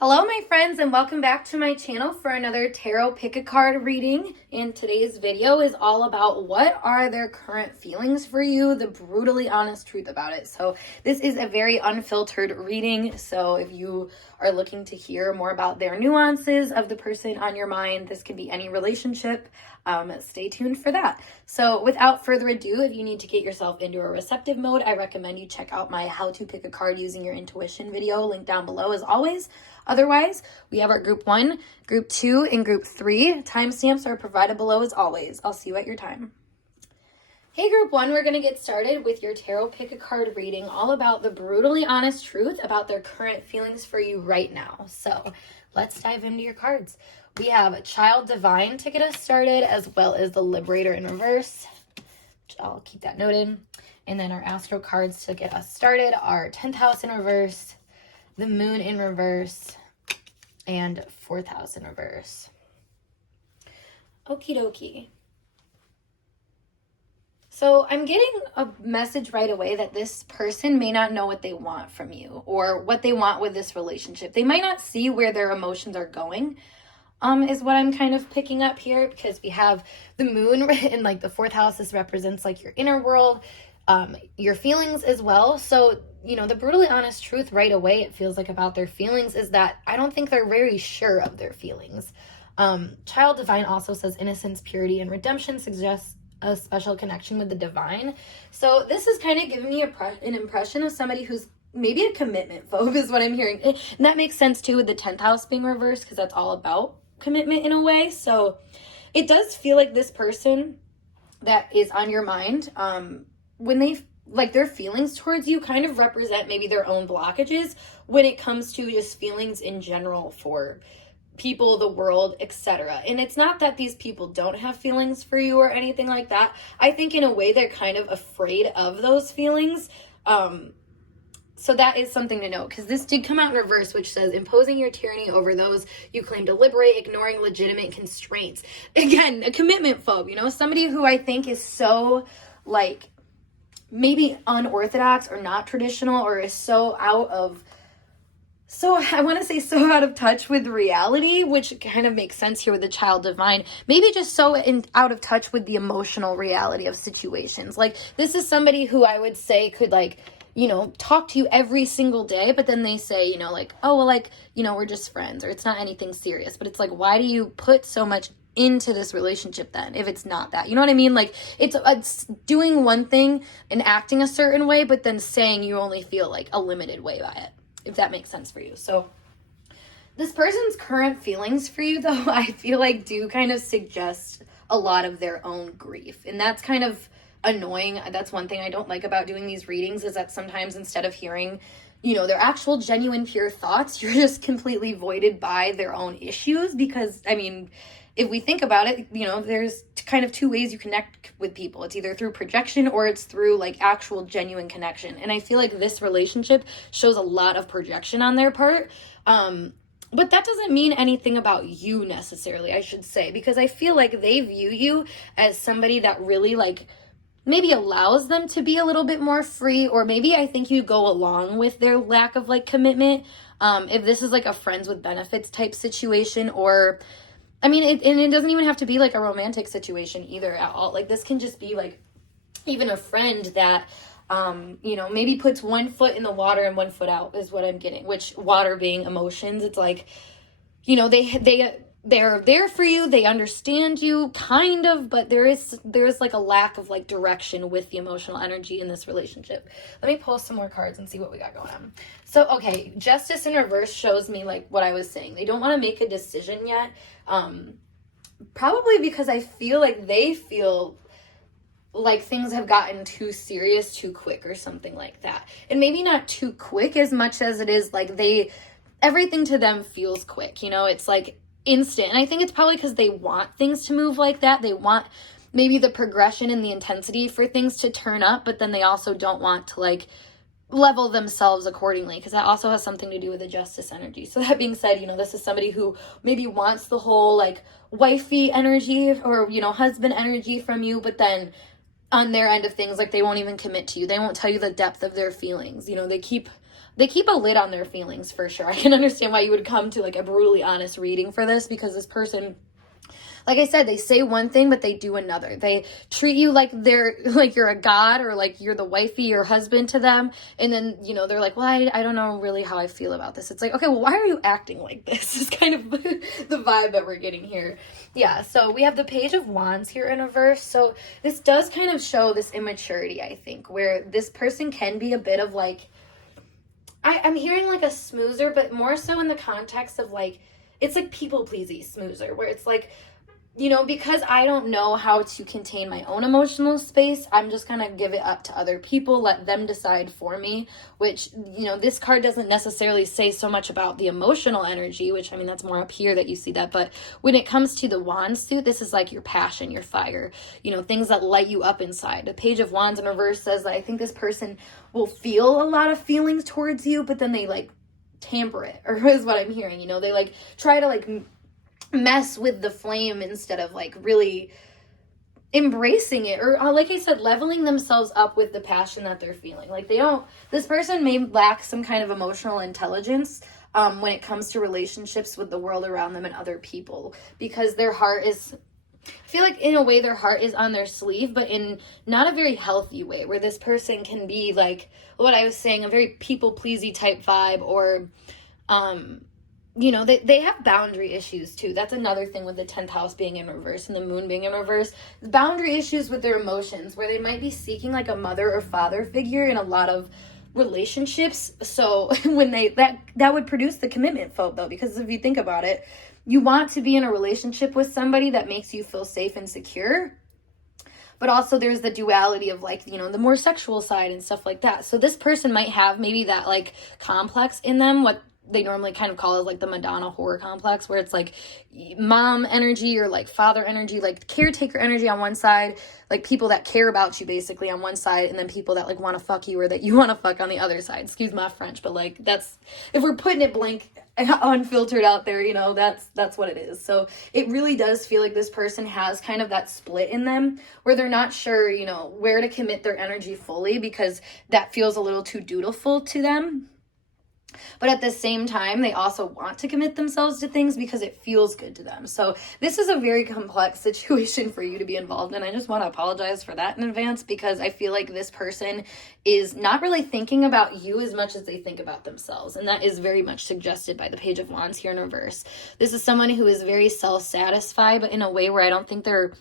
Hello my friends, and welcome back to my channel for another tarot pick a card reading. And today's video is all about what are their current feelings for you, the brutally honest truth about it. So this is a very unfiltered reading, so if you are looking to hear more about their nuances of the person on your mind, this could be any relationship, stay tuned for that. So without further ado, if you need to get yourself into a receptive mode, I recommend you check out my how to pick a card using your intuition video, link down below as always. Otherwise, we have our group 1, group 2, and group 3. Timestamps are provided below as always. I'll see you at your time. Hey group 1, we're going to get started with your tarot pick a card reading all about the brutally honest truth about their current feelings for you right now. So let's dive into your cards. We have a Child Divine to get us started, as well as the Liberator in reverse. I'll keep that noted. And then our Astro cards to get us started are 10th house in reverse, the Moon in reverse, and 4th house in reverse. Okie dokie. So I'm getting a message right away that this person may not know what they want from you or what they want with this relationship. They might not see where their emotions are going, is what I'm kind of picking up here, because we have the Moon in like the 4th house. This represents like your inner world, your feelings as well. So, you know, the brutally honest truth right away, it feels like about their feelings is that I don't think they're very sure of their feelings. Child Divine also says innocence, purity, and redemption suggests a special connection with the divine. So this is kind of giving me an impression of somebody who's maybe a commitment phobe is what I'm hearing. And that makes sense too with the 10th house being reversed, because that's all about commitment in a way. So it does feel like this person that is on your mind, when they like their feelings towards you kind of represent maybe their own blockages when it comes to just feelings in general for people, the world, etc. And it's not that these people don't have feelings for you or anything like that. I think in a way they're kind of afraid of those feelings. So that is something to note, because this did come out in reverse, which says imposing your tyranny over those you claim to liberate, ignoring legitimate constraints. Again, a commitment phobe, you know, somebody who I think is so like maybe unorthodox or not traditional, or is so out of touch with reality, which kind of makes sense here with the Child Divine. Maybe just so out of touch with the emotional reality of situations. Like, this is somebody who I would say could, like, you know, talk to you every single day, but then they say, you know, like, oh, well, like, you know, we're just friends, or it's not anything serious. But it's like, why do you put so much into this relationship then if it's not that? You know what I mean? Like, it's doing one thing and acting a certain way, but then saying you only feel like a limited way by it, if that makes sense for you. So this person's current feelings for you, though, I feel like do kind of suggest a lot of their own grief, and that's kind of annoying. That's one thing I don't like about doing these readings, is that sometimes instead of hearing, you know, their actual genuine pure thoughts, you're just completely voided by their own issues. Because I mean, if we think about it, you know, there's kind of two ways you connect with people. It's either through projection or it's through like actual genuine connection. And I feel like this relationship shows a lot of projection on their part. But that doesn't mean anything about you necessarily, I should say, because I feel like they view you as somebody that really like maybe allows them to be a little bit more free, or maybe I think you go along with their lack of like commitment. If this is like a friends with benefits type situation, or I mean, it doesn't even have to be like a romantic situation either at all. Like, this can just be like even a friend that, you know, maybe puts one foot in the water and one foot out is what I'm getting, which water being emotions. It's like, you know, they're there for you, they understand you kind of, but there's like a lack of like direction with the emotional energy in this relationship. Let me pull some more cards and see what we got going on. So okay, Justice in reverse shows me like what I was saying. They don't want to make a decision yet, probably because I feel like they feel like things have gotten too serious too quick or something like that. And maybe not too quick as much as it is like everything to them feels quick, you know, it's like instant. And I think it's probably because they want things to move like that. They want maybe the progression and the intensity for things to turn up, but then they also don't want to like level themselves accordingly, because that also has something to do with the Justice energy. So that being said, you know, this is somebody who maybe wants the whole like wifey energy or, you know, husband energy from you, but then on their end of things, like, they won't even commit to you. They won't tell you the depth of their feelings. You know, they keep they keep a lid on their feelings for sure. I can understand why you would come to like a brutally honest reading for this, because this person, like I said, they say one thing, but they do another. They treat you like like you're a god, or like you're the wifey or husband to them. And then, you know, they're like, well, I don't know really how I feel about this. It's like, okay, well, why are you acting like this? Is kind of the vibe that we're getting here. Yeah, so we have the Page of Wands here in reverse. So this does kind of show this immaturity, I think, where this person can be a bit of like, I'm hearing like a smoozer, but more so in the context of like, it's like people-pleasy smoozer, where it's like, you know, because I don't know how to contain my own emotional space, I'm just going to give it up to other people, let them decide for me, which, you know, this card doesn't necessarily say so much about the emotional energy, which, I mean, that's more up here that you see that. But when it comes to the Wands suit, this is like your passion, your fire, you know, things that light you up inside. The Page of Wands in reverse says that I think this person will feel a lot of feelings towards you, but then they like tamper it, or is what I'm hearing. You know, they like try to like mess with the flame instead of like really embracing it, or like I said, leveling themselves up with the passion that they're feeling. Like this person may lack some kind of emotional intelligence when it comes to relationships with the world around them and other people, because their heart is, I feel like in a way their heart is on their sleeve, but in not a very healthy way, where this person can be like what I was saying, a very people-pleasy type vibe, or you know, they have boundary issues too. That's another thing with the 10th house being in reverse and the moon being in reverse. Boundary issues with their emotions, where they might be seeking like a mother or father figure in a lot of relationships. So when that would produce the commitment phobe though, because if you think about it, you want to be in a relationship with somebody that makes you feel safe and secure. But also there's the duality of like, you know, the more sexual side and stuff like that. So this person might have maybe that like complex in them, what they normally kind of call it like the Madonna horror complex, where it's like mom energy or like father energy, like caretaker energy on one side, like people that care about you basically on one side, and then people that like want to fuck you or that you want to fuck on the other side. Excuse my French, but like that's, if we're putting it blank, unfiltered out there, you know, that's what it is. So it really does feel like this person has kind of that split in them, where they're not sure, you know, where to commit their energy fully, because that feels a little too dutiful to them. But at the same time, they also want to commit themselves to things because it feels good to them. So this is a very complex situation for you to be involved in. I just want to apologize for that in advance, because I feel like this person is not really thinking about you as much as they think about themselves. And that is very much suggested by the Page of Wands here in reverse. This is someone who is very self-satisfied, but in a way where I don't think they're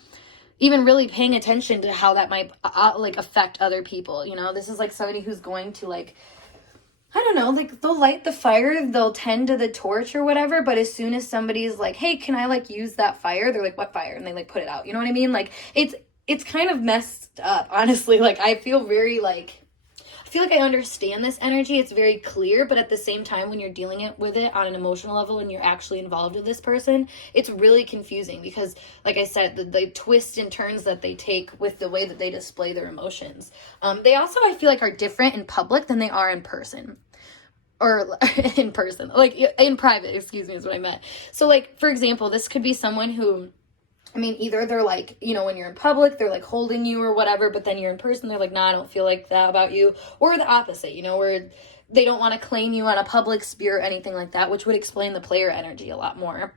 even really paying attention to how that might like affect other people. You know, this is like somebody who's going to like, I don't know, like they'll light the fire, they'll tend to the torch or whatever, but as soon as somebody's like, hey, can I like use that fire? They're like, what fire? And they like put it out. You know what I mean? Like it's kind of messed up, honestly. Like I feel like I understand this energy. It's very clear, but at the same time, when you're dealing with it on an emotional level and you're actually involved with this person, it's really confusing, because like I said, the twists and turns that they take with the way that they display their emotions. They also, I feel like, are different in public than they are in person. Or in person, like in private, excuse me, is what I meant. So like, for example, this could be someone who, I mean, either they're like, you know, when you're in public, they're like holding you or whatever, but then you're in person, they're like, nah, I don't feel like that about you. Or the opposite, you know, where they don't want to claim you on a public sphere or anything like that, which would explain the player energy a lot more.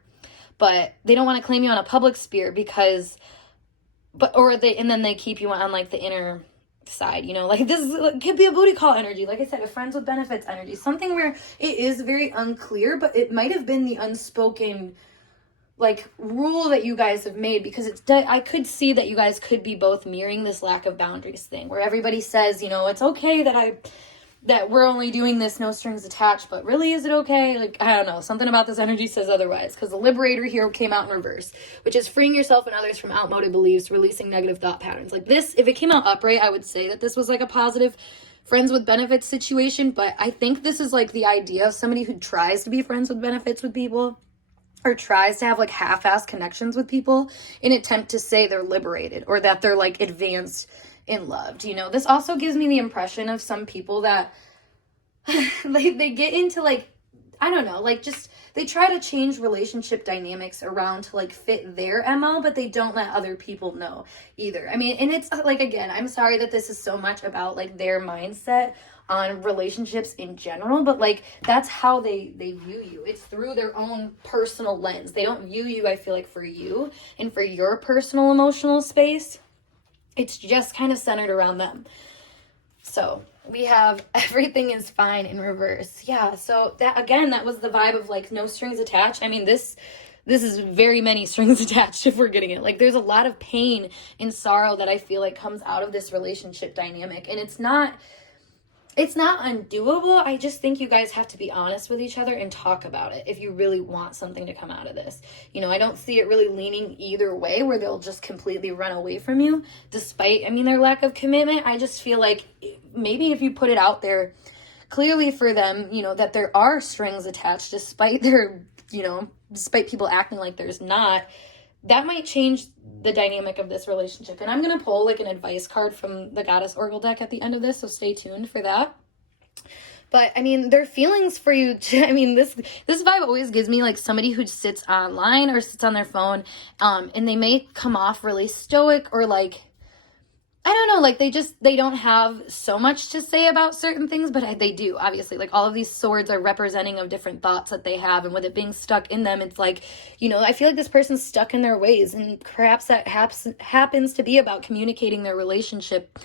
But they don't want to claim you on a public sphere because, and then they keep you on like the inner side, you know, like this could be a booty call energy, like I said, a friends with benefits energy, something where it is very unclear, but it might have been the unspoken like rule that you guys have made, because I could see that you guys could be both mirroring this lack of boundaries thing, where everybody says, you know, it's okay that we're only doing this, no strings attached, but really, is it okay? Like, I don't know, something about this energy says otherwise, because the Liberator here came out in reverse, which is freeing yourself and others from outmoded beliefs, releasing negative thought patterns. Like this, if it came out upright, I would say that this was like a positive friends with benefits situation, but I think this is like the idea of somebody who tries to be friends with benefits with people, or tries to have like half-assed connections with people in attempt to say they're liberated or that they're like advanced and loved. You know, this also gives me the impression of some people that they get into like, I don't know, like just they try to change relationship dynamics around to like fit their MO, but they don't let other people know either. I mean, and it's like, again, I'm sorry that this is so much about like their mindset on relationships in general, but like that's how they view you. It's through their own personal lens. They don't view you, I feel like, for you and for your personal emotional space. It's just kind of centered around them. So we have everything is fine in reverse. Yeah, so that, again, that was the vibe of like no strings attached. I mean, this is very many strings attached if we're getting it. Like there's a lot of pain and sorrow that I feel like comes out of this relationship dynamic, and it's not undoable. I just think you guys have to be honest with each other and talk about it if you really want something to come out of this. You know, I don't see it really leaning either way where they'll just completely run away from you despite, I mean, their lack of commitment. I just feel like maybe if you put it out there clearly for them, you know, that there are strings attached despite their, you know, despite people acting like there's not, that might change the dynamic of this relationship. And I'm going to pull like an advice card from the Goddess Oracle deck at the end of this, so stay tuned for that. But I mean, their feelings for you, I mean, this vibe always gives me like somebody who sits online or sits on their phone, and they may come off really stoic or like, I don't know, like they don't have so much to say about certain things, but they do, obviously. Like all of these swords are representing of different thoughts that they have, and with it being stuck in them, it's like, you know, I feel like this person's stuck in their ways, and perhaps that happens to be about communicating their relationship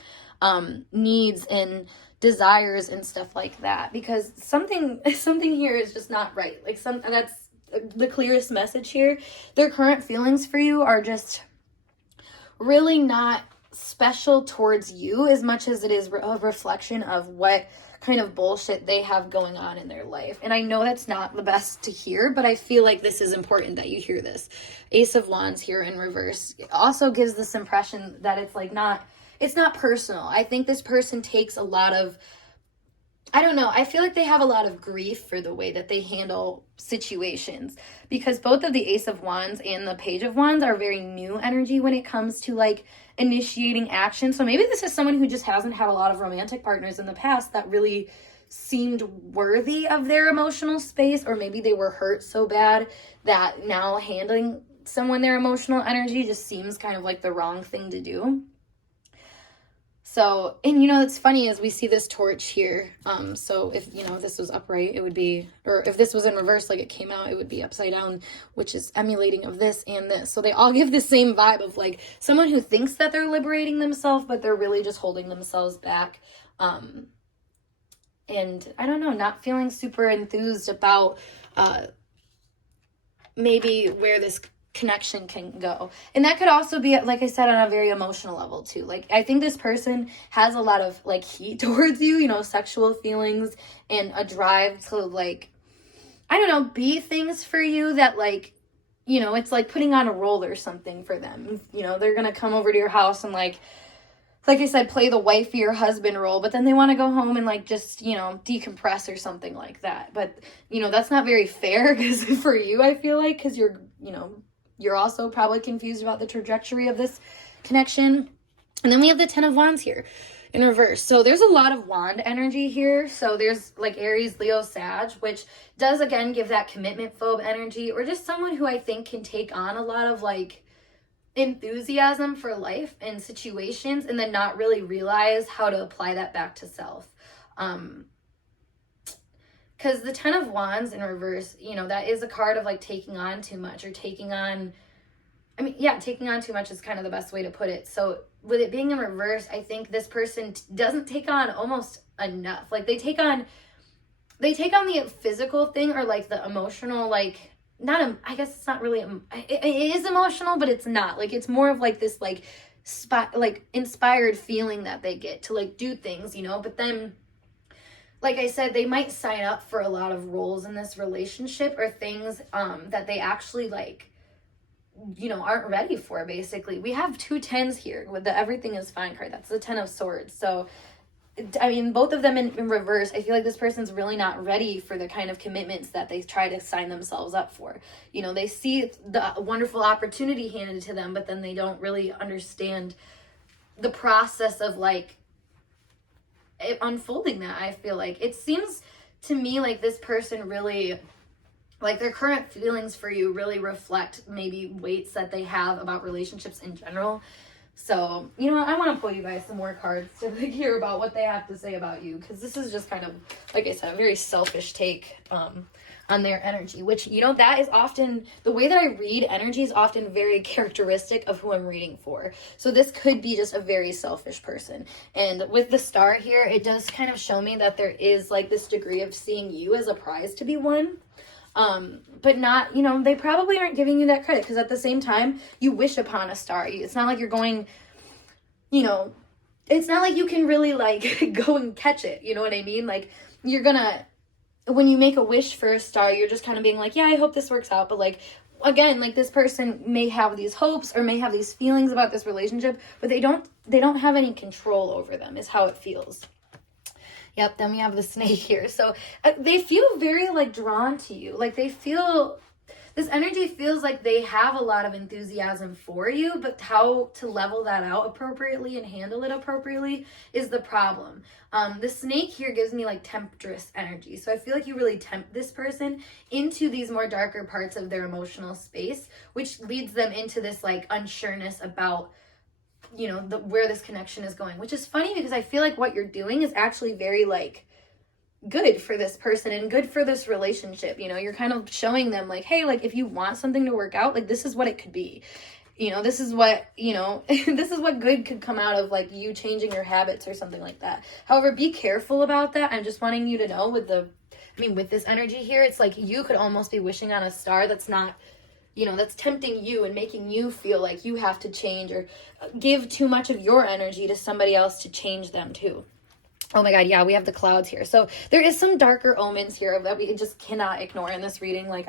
needs and desires and stuff like that, because something here is just not right. Like that's the clearest message here. Their current feelings for you are just really not special towards you as much as it is a reflection of what kind of bullshit they have going on in their life. And I know that's not the best to hear, but I feel like this is important that you hear this. Ace of Wands here in reverse also gives this impression that it's like it's not personal. I think this person takes a lot of, I don't know, I feel like they have a lot of grief for the way that they handle situations, because both of the Ace of Wands and the Page of Wands are very new energy when it comes to like initiating action. So maybe this is someone who just hasn't had a lot of romantic partners in the past that really seemed worthy of their emotional space, or maybe they were hurt so bad that now handling someone their emotional energy just seems kind of like the wrong thing to do. So, and you know, it's funny as we see this torch here. So if, you know, if this was upright, it would be, or if this was in reverse, like it came out, it would be upside down, which is emulating of this and this. So they all give the same vibe of like someone who thinks that they're liberating themselves, but they're really just holding themselves back. And I don't know, not feeling super enthused about, maybe where this connection can go. And that could also be, like I said, on a very emotional level too. Like I think this person has a lot of like heat towards you, you know, sexual feelings and a drive to like, I don't know, be things for you that like, you know, it's like putting on a role or something for them. You know, they're gonna come over to your house and like I said, play the wifey or husband role, but then they want to go home and like just, you know, decompress or something like that. But, you know, that's not very fair because for you, I feel like, because you're, you know, you're also probably confused about the trajectory of this connection. And then we have the Ten of Wands here in reverse. So there's a lot of wand energy here. So there's like Aries, Leo, Sag, which does again give that commitment phobe energy, or just someone who I think can take on a lot of like enthusiasm for life and situations and then not really realize how to apply that back to self. Because the Ten of Wands in reverse, you know, that is a card of like taking on too much, or taking on too much is kind of the best way to put it. So with it being in reverse, I think this person doesn't take on almost enough. Like they take on the physical thing, or like the emotional, like I guess it's not really, it is emotional, but it's not. Like it's more of like this like inspired feeling that they get to like do things, you know. But then, like I said, they might sign up for a lot of roles in this relationship, or things that they actually like, you know, aren't ready for. Basically, we have 2 tens here with the everything is fine card. That's the 10 of swords. So I mean, both of them in reverse, I feel like this person's really not ready for the kind of commitments that they try to sign themselves up for. You know, they see the wonderful opportunity handed to them, but then they don't really understand the process of like unfolding that. I feel like it seems to me like this person really like their current feelings for you really reflect maybe weights that they have about relationships in general. So, you know, I want to pull you guys some more cards to like hear about what they have to say about you, because this is just kind of, like I said, a very selfish take on their energy, which, you know, that is often, the way that I read energy is often very characteristic of who I'm reading for. So this could be just a very selfish person. And with the star here, it does kind of show me that there is like this degree of seeing you as a prize to be won. But not, you know, they probably aren't giving you that credit, because at the same time, you wish upon a star. It's not like you're going, you know, it's not like you can really like go and catch it. You know what I mean? Like, you're gonna, when you make a wish for a star, you're just kind of being like, yeah, I hope this works out. But like, again, like this person may have these hopes or may have these feelings about this relationship, but they don't have any control over them, is how it feels. Yep, then we have the snake here. So they feel very like drawn to you. Like they feel, this energy feels like they have a lot of enthusiasm for you, but how to level that out appropriately and handle it appropriately is the problem. The snake here gives me like temptress energy. So I feel like you really tempt this person into these more darker parts of their emotional space, which leads them into this like unsureness about, you know, where this connection is going, which is funny because I feel like what you're doing is actually very like good for this person and good for this relationship. You know, you're kind of showing them like, hey, like if you want something to work out, like this is what it could be. You know, this is what, you know, this is what good could come out of like you changing your habits or something like that. However, be careful about that. I'm just wanting you to know with this energy here, it's like you could almost be wishing on a star that's not, you know, that's tempting you and making you feel like you have to change or give too much of your energy to somebody else to change them too. Oh my God, yeah, we have the clouds here. So there is some darker omens here that we just cannot ignore in this reading. Like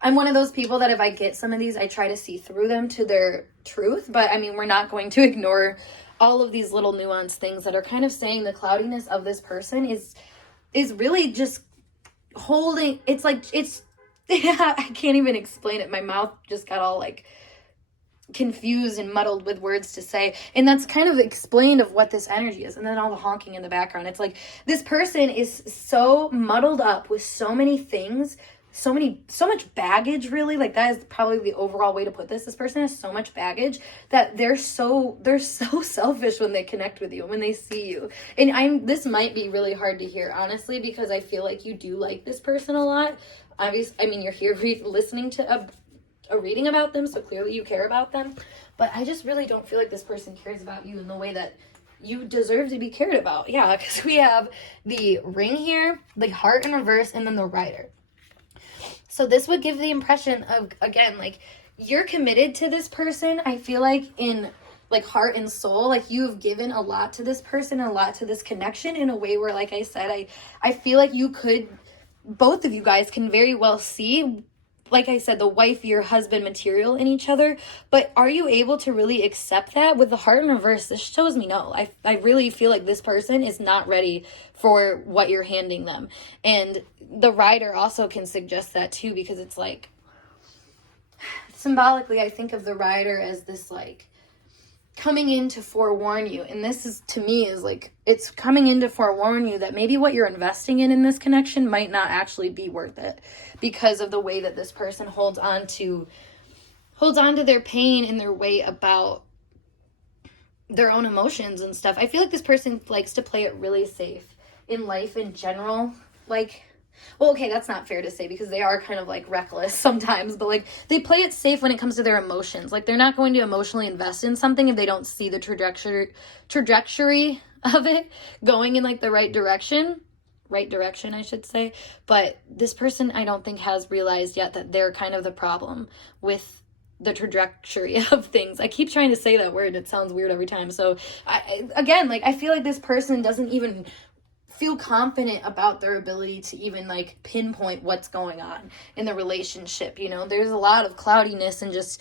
I'm one of those people that if I get some of these, I try to see through them to their truth. But I mean, we're not going to ignore all of these little nuanced things that are kind of saying the cloudiness of this person is really just holding, it's like, it's, I can't even explain it. My mouth just got all like confused and muddled with words to say. And that's kind of explained of what this energy is. And then all the honking in the background. It's like this person is so muddled up with so many things, so much baggage, really. Like that is probably the overall way to put this. This person has so much baggage that they're so selfish when they connect with you, when they see you. And this might be really hard to hear, honestly, because I feel like you do like this person a lot. Obviously, I mean, you're here listening to a reading about them, so clearly you care about them. But I just really don't feel like this person cares about you in the way that you deserve to be cared about. Yeah, because we have the ring here, the heart in reverse, and then the rider. So this would give the impression of, again, like you're committed to this person. I feel like in like heart and soul, like you've given a lot to this person, a lot to this connection in a way where, like I said, I feel like you could, both of you guys can very well see, like I said, the wife, your husband material in each other. But are you able to really accept that? With the heart in reverse, this shows me no. I really feel like this person is not ready for what you're handing them. And the rider also can suggest that too, because it's like, symbolically, I think of the rider as this like coming in to forewarn you. And this is, to me, is like, it's coming in to forewarn you that maybe what you're investing in this connection might not actually be worth it, because of the way that this person holds on to their pain and their weight about their own emotions and stuff. I feel like this person likes to play it really safe in life in general. Like, well, okay, that's not fair to say because they are kind of like reckless sometimes, but like they play it safe when it comes to their emotions. Like they're not going to emotionally invest in something if they don't see the trajectory of it going in like the right direction, I should say. But this person, I don't think, has realized yet that they're kind of the problem with the trajectory of things. I keep trying to say that word. It sounds weird every time. So I feel like this person doesn't even feel confident about their ability to even like pinpoint what's going on in the relationship. You know, there's a lot of cloudiness and just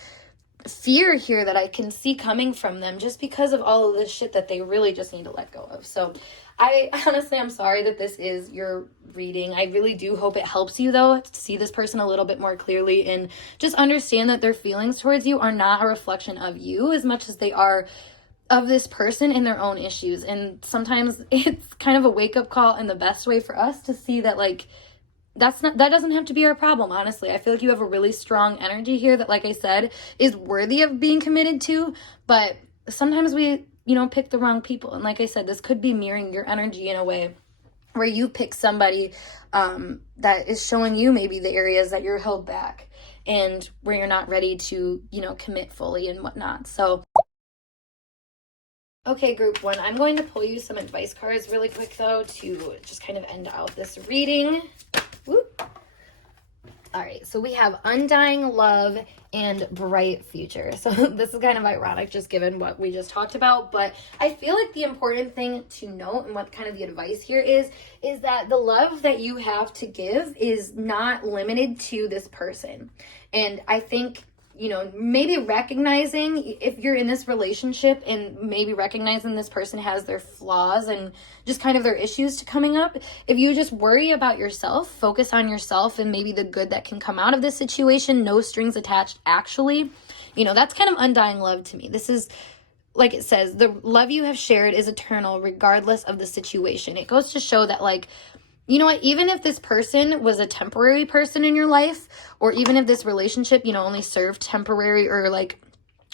fear here that I can see coming from them just because of all of this shit that they really just need to let go of. So I'm sorry that this is your reading. I really do hope it helps you though to see this person a little bit more clearly and just understand that their feelings towards you are not a reflection of you as much as they are of this person and their own issues. And sometimes it's kind of a wake-up call in the best way for us to see that, like, that doesn't have to be our problem, honestly. I feel like you have a really strong energy here that, like I said, is worthy of being committed to, but sometimes we, pick the wrong people. And like I said, this could be mirroring your energy in a way where you pick somebody that is showing you maybe the areas that you're held back and where you're not ready to, commit fully and whatnot. So, okay, group one, I'm going to pull you some advice cards really quick, though, to just kind of end out this reading. Whoop. All right, so we have undying love and bright future. So this is kind of ironic just given what we just talked about, but I feel like the important thing to note and what kind of the advice here is that the love that you have to give is not limited to this person. And I think, maybe recognizing if you're in this relationship and maybe recognizing this person has their flaws and just kind of their issues to coming up, if you just worry about yourself, focus on yourself and maybe the good that can come out of this situation, no strings attached, actually, that's kind of undying love to me. This is, like it says, the love you have shared is eternal regardless of the situation. It goes to show that, like, you know what, even if this person was a temporary person in your life, or even if this relationship, only served temporary or like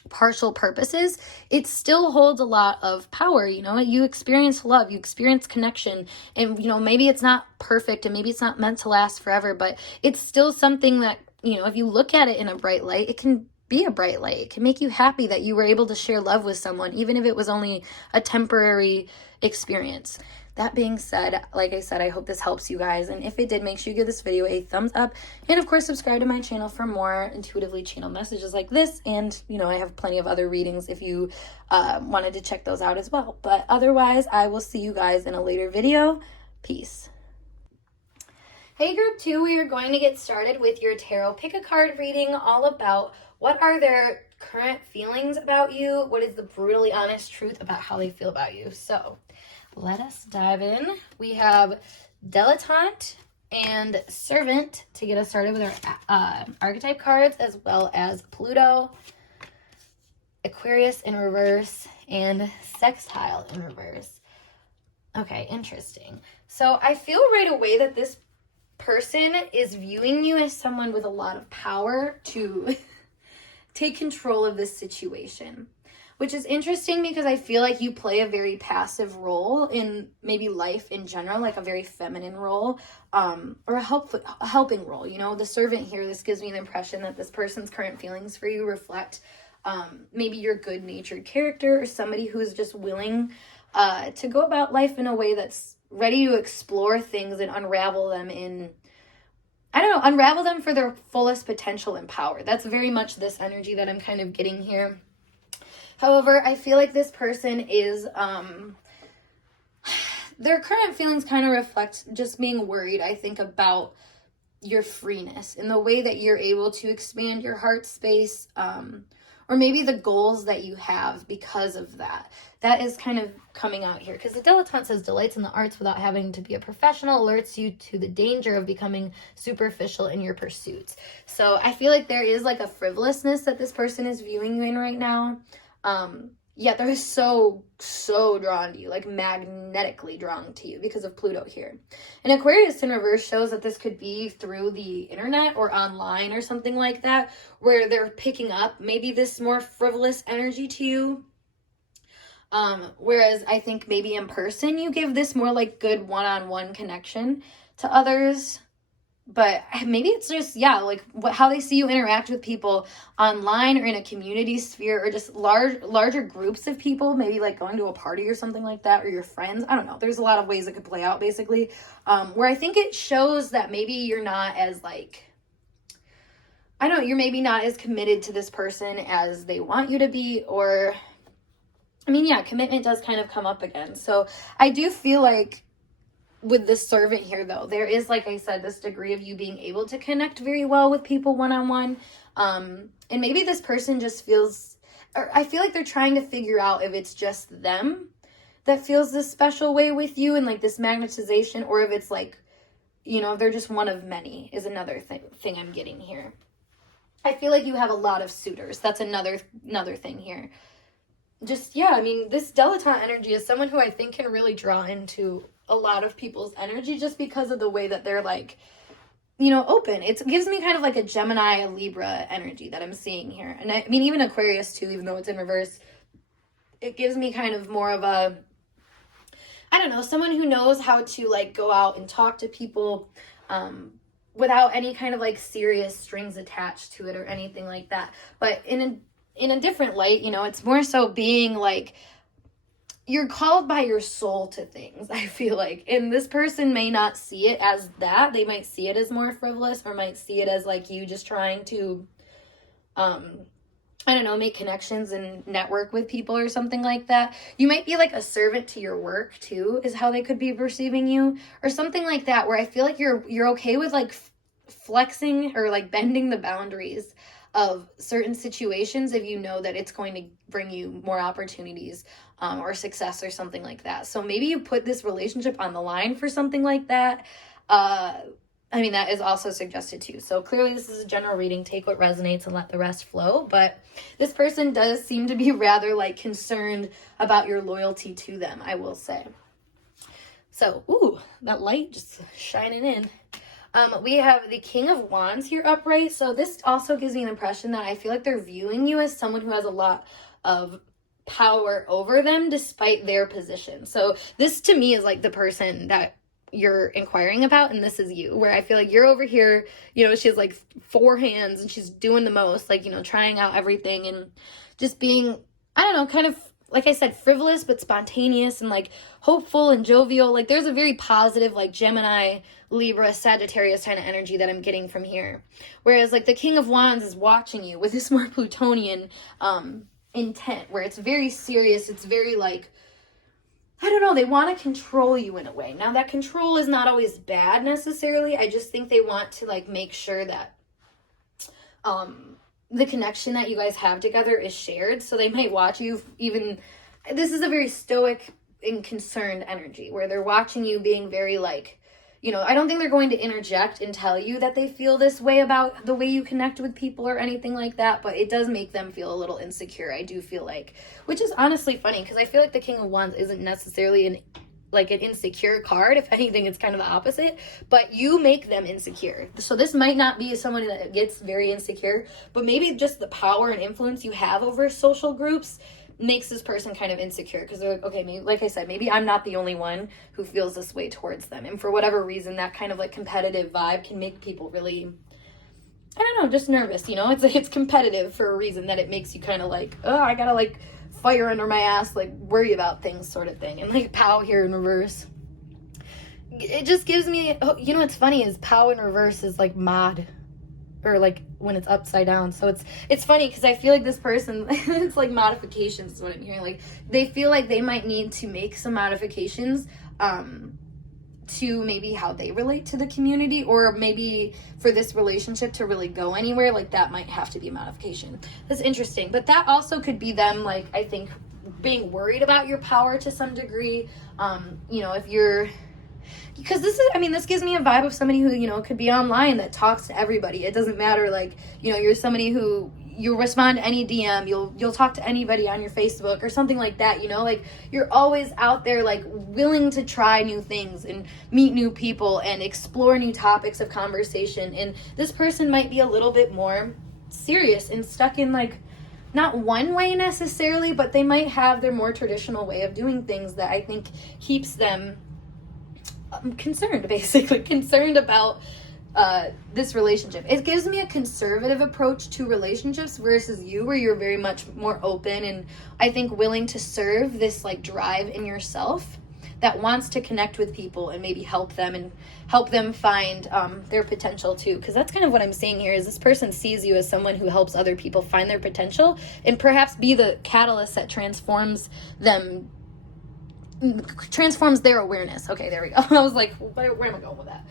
partial purposes, it still holds a lot of power. You experience love, you experience connection, and maybe it's not perfect and maybe it's not meant to last forever, but it's still something that, if you look at it in a bright light, it can be a bright light. It can make you happy that you were able to share love with someone, even if it was only a temporary experience. That being said, like I said, I hope this helps you guys. And if it did, make sure you give this video a thumbs up. And of course, subscribe to my channel for more intuitively channeled messages like this. And, I have plenty of other readings if you wanted to check those out as well. But otherwise, I will see you guys in a later video. Peace. Hey, group 2, we are going to get started with your tarot pick a card reading all about what are their current feelings about you, what is the brutally honest truth about how they feel about you. So let us dive in. We have Dilettante and Servant to get us started with our archetype cards, as well as Pluto, Aquarius in reverse, and Sextile in reverse. Okay, interesting. So I feel right away that this person is viewing you as someone with a lot of power to take control of this situation, which is interesting because I feel like you play a very passive role in maybe life in general, like a very feminine role, or a helping role. The servant here, this gives me the impression that this person's current feelings for you reflect maybe your good-natured character, or somebody who's just willing to go about life in a way that's ready to explore things and unravel them unravel them for their fullest potential and power. That's very much this energy that I'm kind of getting here. However, I feel like this person is, their current feelings kind of reflect just being worried, I think, about your freeness and the way that you're able to expand your heart space, or maybe the goals that you have because of that. That is kind of coming out here, because the dilettante says delights in the arts without having to be a professional, alerts you to the danger of becoming superficial in your pursuits. So I feel like there is like a frivolousness that this person is viewing you in right now. Yet they're so drawn to you, like magnetically drawn to you because of Pluto here. And Aquarius in reverse shows that this could be through the internet or online or something like that, where they're picking up maybe this more frivolous energy to you. Whereas I think maybe in person you give this more like good one-on-one connection to others. But maybe it's just, like how they see you interact with people online or in a community sphere, or just larger groups of people, maybe like going to a party or something like that, or your friends. I don't know. There's a lot of ways it could play out, basically, where I think it shows that maybe you're not as you're maybe not as committed to this person as they want you to be, or, commitment does kind of come up again. So I do feel like with this servant here, though, there is, like I said, this degree of you being able to connect very well with people one-on-one. And maybe this person just feels, or I feel like they're trying to figure out if it's just them that feels this special way with you and like this magnetization, or if it's like, they're just one of many is another thing I'm getting here. I feel like you have a lot of suitors. That's another thing here. Just, this dilettante energy is someone who I think can really draw into a lot of people's energy just because of the way that they're like open. It gives me kind of like a Gemini, Libra energy that I'm seeing here. And I mean, even Aquarius too, even though it's in reverse, it gives me kind of more of a, I don't know, someone who knows how to like go out and talk to people without any kind of like serious strings attached to it or anything like that. But in a different light, it's more so being like, you're called by your soul to things, I feel like. And this person may not see it as that. They might see it as more frivolous, or might see it as like you just trying to, I don't know, make connections and network with people or something like that. You might be like a servant to your work too, is how they could be perceiving you, or something like that, where I feel like you're okay with like flexing or like bending the boundaries of certain situations if you know that it's going to bring you more opportunities or success or something like that. So maybe you put this relationship on the line for something like that. I mean, that is also suggested too. So clearly this is a general reading. Take what resonates and let the rest flow. But this person does seem to be rather like concerned about your loyalty to them, I will say. So, ooh, that light just shining in. We have the King of Wands here upright. So this also gives me an impression that I feel like they're viewing you as someone who has a lot of power over them despite their position. So this to me is like the person that you're inquiring about, and this is you, where I feel like you're over here, she has like 4 hands and she's doing the most, like, trying out everything and just being, I don't know, kind of, like I said, frivolous but spontaneous and like hopeful and jovial. Like there's a very positive like Gemini, Libra, Sagittarius kind of energy that I'm getting from here. Whereas like the King of Wands is watching you with this more Plutonian intent, where it's very serious. It's very like, I don't know, they want to control you in a way. Now that control is not always bad necessarily. I just think they want to like make sure that the connection that you guys have together is shared. So they might watch you even, this is a very stoic and concerned energy where they're watching you being very like, I don't think they're going to interject and tell you that they feel this way about the way you connect with people or anything like that, but it does make them feel a little insecure, I do feel like, which is honestly funny because I feel like the King of Wands isn't necessarily an insecure card. If anything, it's kind of the opposite, but you make them insecure. So this might not be someone that gets very insecure, but maybe just the power and influence you have over social groups makes this person kind of insecure because they're like, okay, maybe, like I said, maybe I'm not the only one who feels this way towards them. And for whatever reason, that kind of like competitive vibe can make people really, I don't know, just nervous, it's competitive for a reason that it makes you kind of like, oh, I gotta like fire under my ass, like worry about things sort of thing. And like POW here in reverse, it just gives me, what's funny is POW in reverse is like mod, or like when it's upside down. So it's funny because I feel like this person, it's like modifications is what I'm hearing. Like they feel like they might need to make some modifications to maybe how they relate to the community, or maybe for this relationship to really go anywhere, like that might have to be a modification. That's interesting. But that also could be them, like, I think, being worried about your power to some degree. If you're, because this gives me a vibe of somebody who, could be online that talks to everybody. It doesn't matter, like, you're somebody who, you'll respond to any DM, you'll talk to anybody on your Facebook or something like that, like you're always out there like willing to try new things and meet new people and explore new topics of conversation. And this person might be a little bit more serious and stuck in like not one way necessarily, but they might have their more traditional way of doing things that I think keeps them concerned about this relationship. It gives me a conservative approach to relationships versus you, where you're very much more open and I think willing to serve this like drive in yourself that wants to connect with people and maybe help them find their potential too. Because that's kind of what I'm seeing here is this person sees you as someone who helps other people find their potential and perhaps be the catalyst that transforms their awareness. Okay, there we go. I was like, where am I going with that?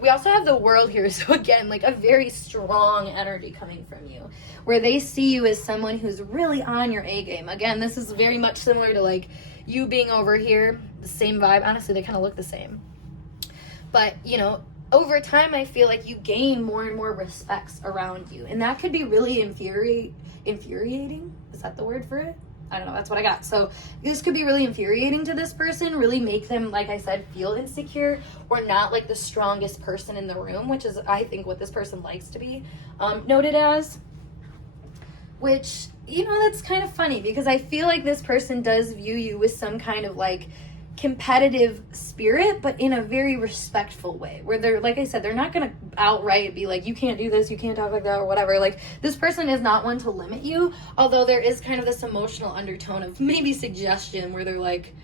We also have the World here, so again, like a very strong energy coming from you, where they see you as someone who's really on your A game. Again, this is very much similar to like you being over here, the same vibe. Honestly, they kind of look the same. But, over time, I feel like you gain more and more respects around you, and that could be really infuriating. Is that the word for it? I don't know, that's what I got. So this could be really infuriating to this person, really make them, like I said, feel insecure or not like the strongest person in the room, which is, I think, what this person likes to be noted as. Which, you know, that's kind of funny because I feel like this person does view you with some kind of like competitive spirit, but in a very respectful way, where they're, like I said, they're not going to outright be like, you can't do this, you can't talk like that, or whatever. Like, this person is not one to limit you, although there is kind of this emotional undertone of maybe suggestion where they're like,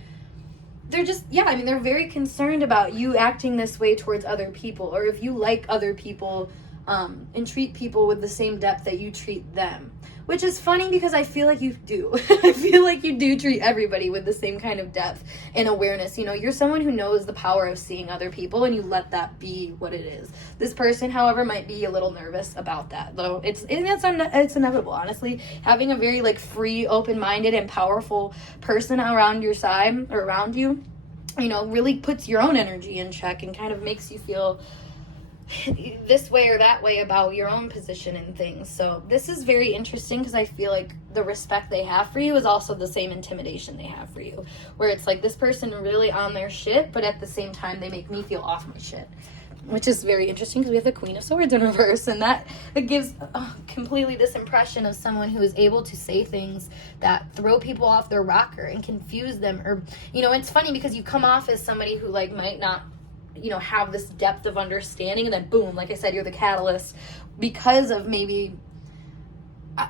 they're just, yeah, I mean, they're very concerned about you acting this way towards other people, or if you like other people and treat people with the same depth that you treat them. Which is funny because I feel like you do. I feel like you do treat everybody with the same kind of depth and awareness. You know, you're someone who knows the power of seeing other people, and you let that be what it is. This person, however, might be a little nervous about that, though. It's inevitable, honestly. Having a very like free, open-minded, and powerful person around your side or around you, you know, really puts your own energy in check and kind of makes you feel this way or that way about your own position and things. So this is very interesting because I feel like the respect they have for you is also the same intimidation they have for you, where it's like this person really on their shit, but at the same time they make me feel off my shit, which is very interesting because we have the Queen of Swords in reverse, and that it gives completely this impression of someone who is able to say things that throw people off their rocker and confuse them. Or, you know, it's funny because you come off as somebody who like might not, you know, have this depth of understanding, and then boom, like I said, you're the catalyst because of maybe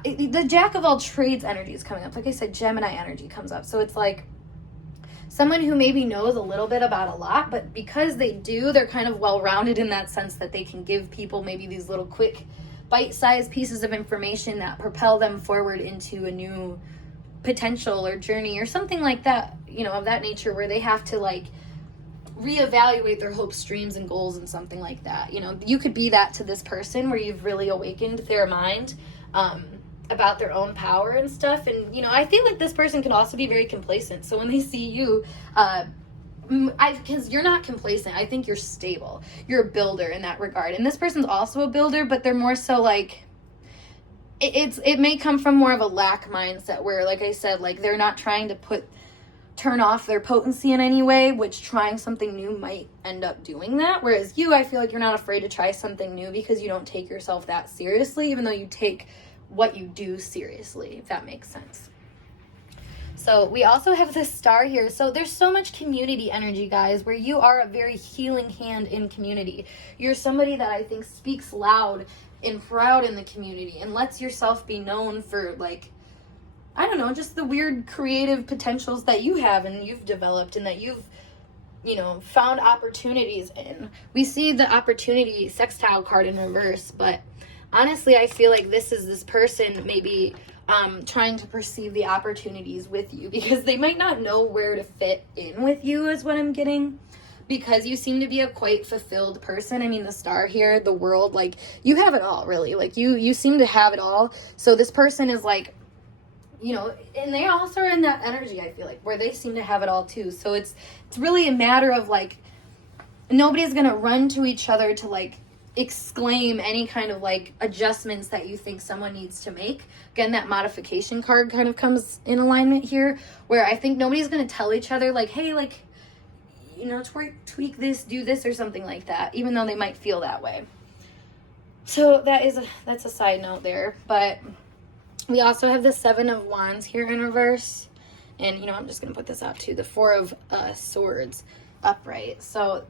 the jack of all trades energy is coming up. Like I said, Gemini energy comes up, so it's like someone who maybe knows a little bit about a lot, but because they do, they're kind of well-rounded in that sense that they can give people maybe these little quick bite-sized pieces of information that propel them forward into a new potential or journey or something like that, you know, of that nature, where they have to like reevaluate their hopes, dreams, and goals and something like that. You know, you could be that to this person where you've really awakened their mind about their own power and stuff. And, you know, I feel like this person can also be very complacent. So when they see you, because you're not complacent, I think you're stable. You're a builder in that regard. And this person's also a builder, but they're more so like, it may come from more of a lack mindset where, like I said, like they're not trying to turn off their potency in any way, which trying something new might end up doing that. Whereas you, I feel like you're not afraid to try something new because you don't take yourself that seriously, even though you take what you do seriously, if that makes sense. So we also have this star here. So there's so much community energy, guys, where you are a very healing hand in community. You're somebody that I think speaks loud and proud in the community and lets yourself be known for, like, I don't know, just the weird creative potentials that you have and you've developed and that you've, you know, found opportunities in. We see the opportunity sextile card in reverse, but honestly, I feel like this person maybe trying to perceive the opportunities with you because they might not know where to fit in with you is what I'm getting. Because you seem to be a quite fulfilled person. I mean, the star here, the world, like, you have it all, really. Like, you seem to have it all. So this person is like, you know, and they also are in that energy, I feel like, where they seem to have it all too. So it's really a matter of like, nobody's gonna run to each other to like exclaim any kind of like adjustments that you think someone needs to make. Again, that modification card kind of comes in alignment here, where I think nobody's gonna tell each other like, hey, like, you know, tweak this, do this, or something like that, even though they might feel that way. So that's a side note there. But we also have the 7 of Wands here in reverse. And, you know, I'm just going to put this out too. The 4 of Swords upright. So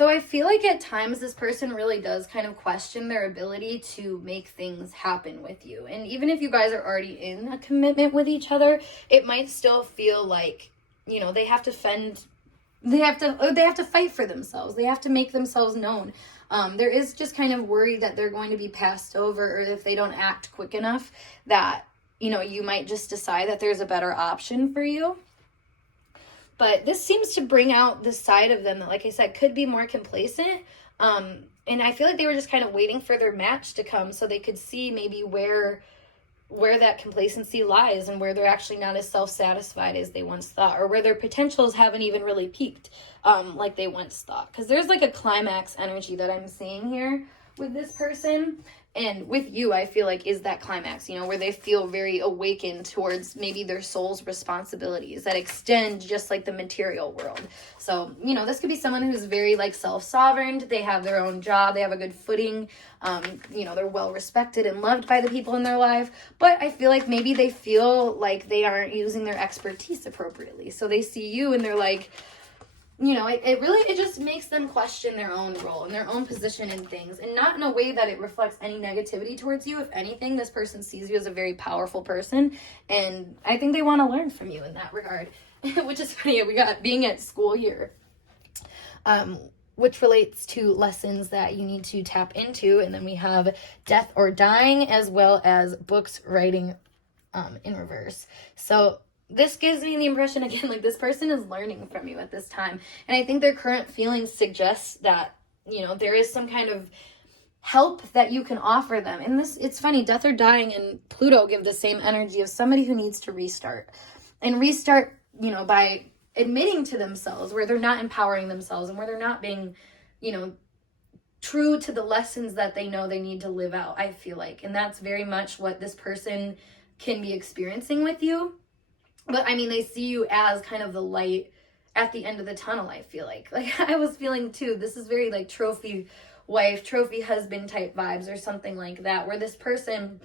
I feel like at times this person really does kind of question their ability to make things happen with you. And even if you guys are already in a commitment with each other, it might still feel like, you know, they have to fight for themselves. They have to make themselves known. There is just kind of worry that they're going to be passed over, or if they don't act quick enough that, you know, you might just decide that there's a better option for you. But this seems to bring out this side of them that, like I said, could be more complacent. And I feel like they were just kind of waiting for their match to come so they could see maybe where that complacency lies and where they're actually not as self-satisfied as they once thought, or where their potentials haven't even really peaked like they once thought. Because there's like a climax energy that I'm seeing here with this person. And with you, I feel like is that climax, you know, where they feel very awakened towards maybe their soul's responsibilities that extend just like the material world. So, you know, this could be someone who's very like self-sovereign. They have their own job. They have a good footing. You know, they're well respected and loved by the people in their life. But I feel like maybe they feel like they aren't using their expertise appropriately. So they see you and they're like, you know, it just makes them question their own role and their own position in things, and not in a way that it reflects any negativity towards you. If anything, this person sees you as a very powerful person, and I think they want to learn from you in that regard, which is funny. We got being at school here, which relates to lessons that you need to tap into, and then we have death or dying, as well as books writing in reverse. So this gives me the impression, again, like this person is learning from you at this time. And I think their current feelings suggest that, you know, there is some kind of help that you can offer them. And this, it's funny, death or dying and Pluto give the same energy of somebody who needs to restart. And restart, you know, by admitting to themselves where they're not empowering themselves and where they're not being, you know, true to the lessons that they know they need to live out, I feel like. And that's very much what this person can be experiencing with you. But I mean, they see you as kind of the light at the end of the tunnel, I feel like. Like I was feeling too, this is very like trophy wife, trophy husband type vibes or something like that, where this person,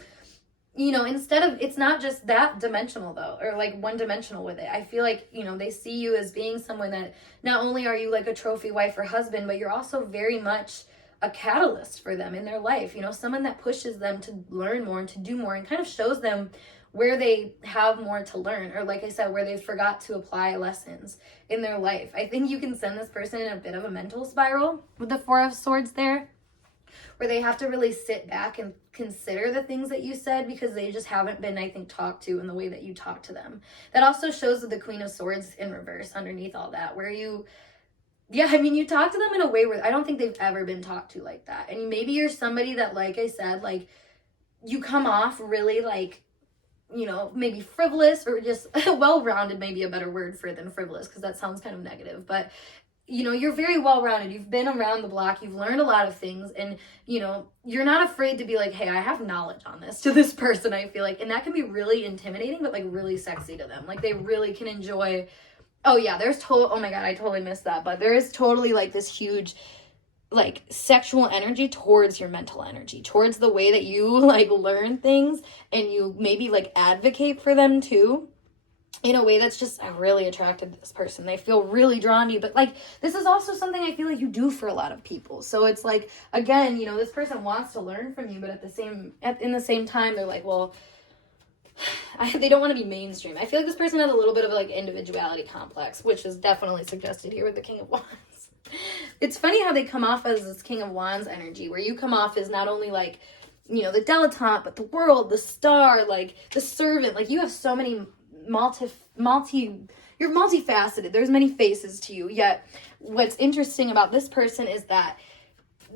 you know, instead of, it's not just that dimensional though, or like one dimensional with it. I feel like, you know, they see you as being someone that not only are you like a trophy wife or husband, but you're also very much a catalyst for them in their life, you know, someone that pushes them to learn more and to do more and kind of shows them where they have more to learn, or like I said, where they forgot to apply lessons in their life. I think you can send this person in a bit of a mental spiral with the Four of Swords there, where they have to really sit back and consider the things that you said, because they just haven't been, I think, talked to in the way that you talk to them. That also shows with the Queen of Swords in reverse underneath all that, where you, yeah, I mean, you talk to them in a way where I don't think they've ever been talked to like that. And maybe you're somebody that, like I said, like you come off really like, you know, maybe frivolous, or just well-rounded, maybe a better word for it than frivolous, because that sounds kind of negative. But, you know, you're very well-rounded. You've been around the block. You've learned a lot of things. And, you know, you're not afraid to be like, hey, I have knowledge on this to this person, I feel like. And that can be really intimidating, but like really sexy to them. Like they really can enjoy, oh yeah, oh my God, I totally missed that. But there is totally like this huge like sexual energy towards your mental energy, towards the way that you like learn things, and you maybe like advocate for them too, in a way that's just really attracted to this person. They feel really drawn to you. But like this is also something I feel like you do for a lot of people. So it's like, again, you know, this person wants to learn from you, but in the same time they're like, well, they don't want to be mainstream. I feel like this person has a little bit of like individuality complex, which is definitely suggested here with the King of Wands. It's funny how they come off as this King of Wands energy, where you come off as not only like, you know, the dilettante, but the world, the star, like the servant. Like you have so many you're multifaceted. There's many faces to you. Yet what's interesting about this person is that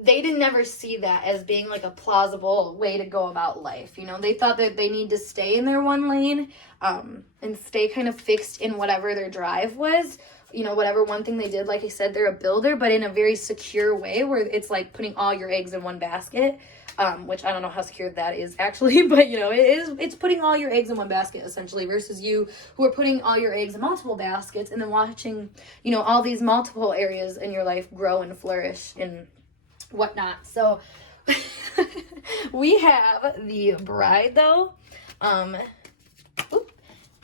they didn't ever see that as being like a plausible way to go about life. You know, they thought that they need to stay in their one lane, and stay kind of fixed in whatever their drive was. You know, whatever one thing they did, like I said, they're a builder, but in a very secure way, where it's like putting all your eggs in one basket, which I don't know how secure that is actually, but you know, it's putting all your eggs in one basket essentially, versus you who are putting all your eggs in multiple baskets and then watching, you know, all these multiple areas in your life grow and flourish and whatnot. So we have the Bride though,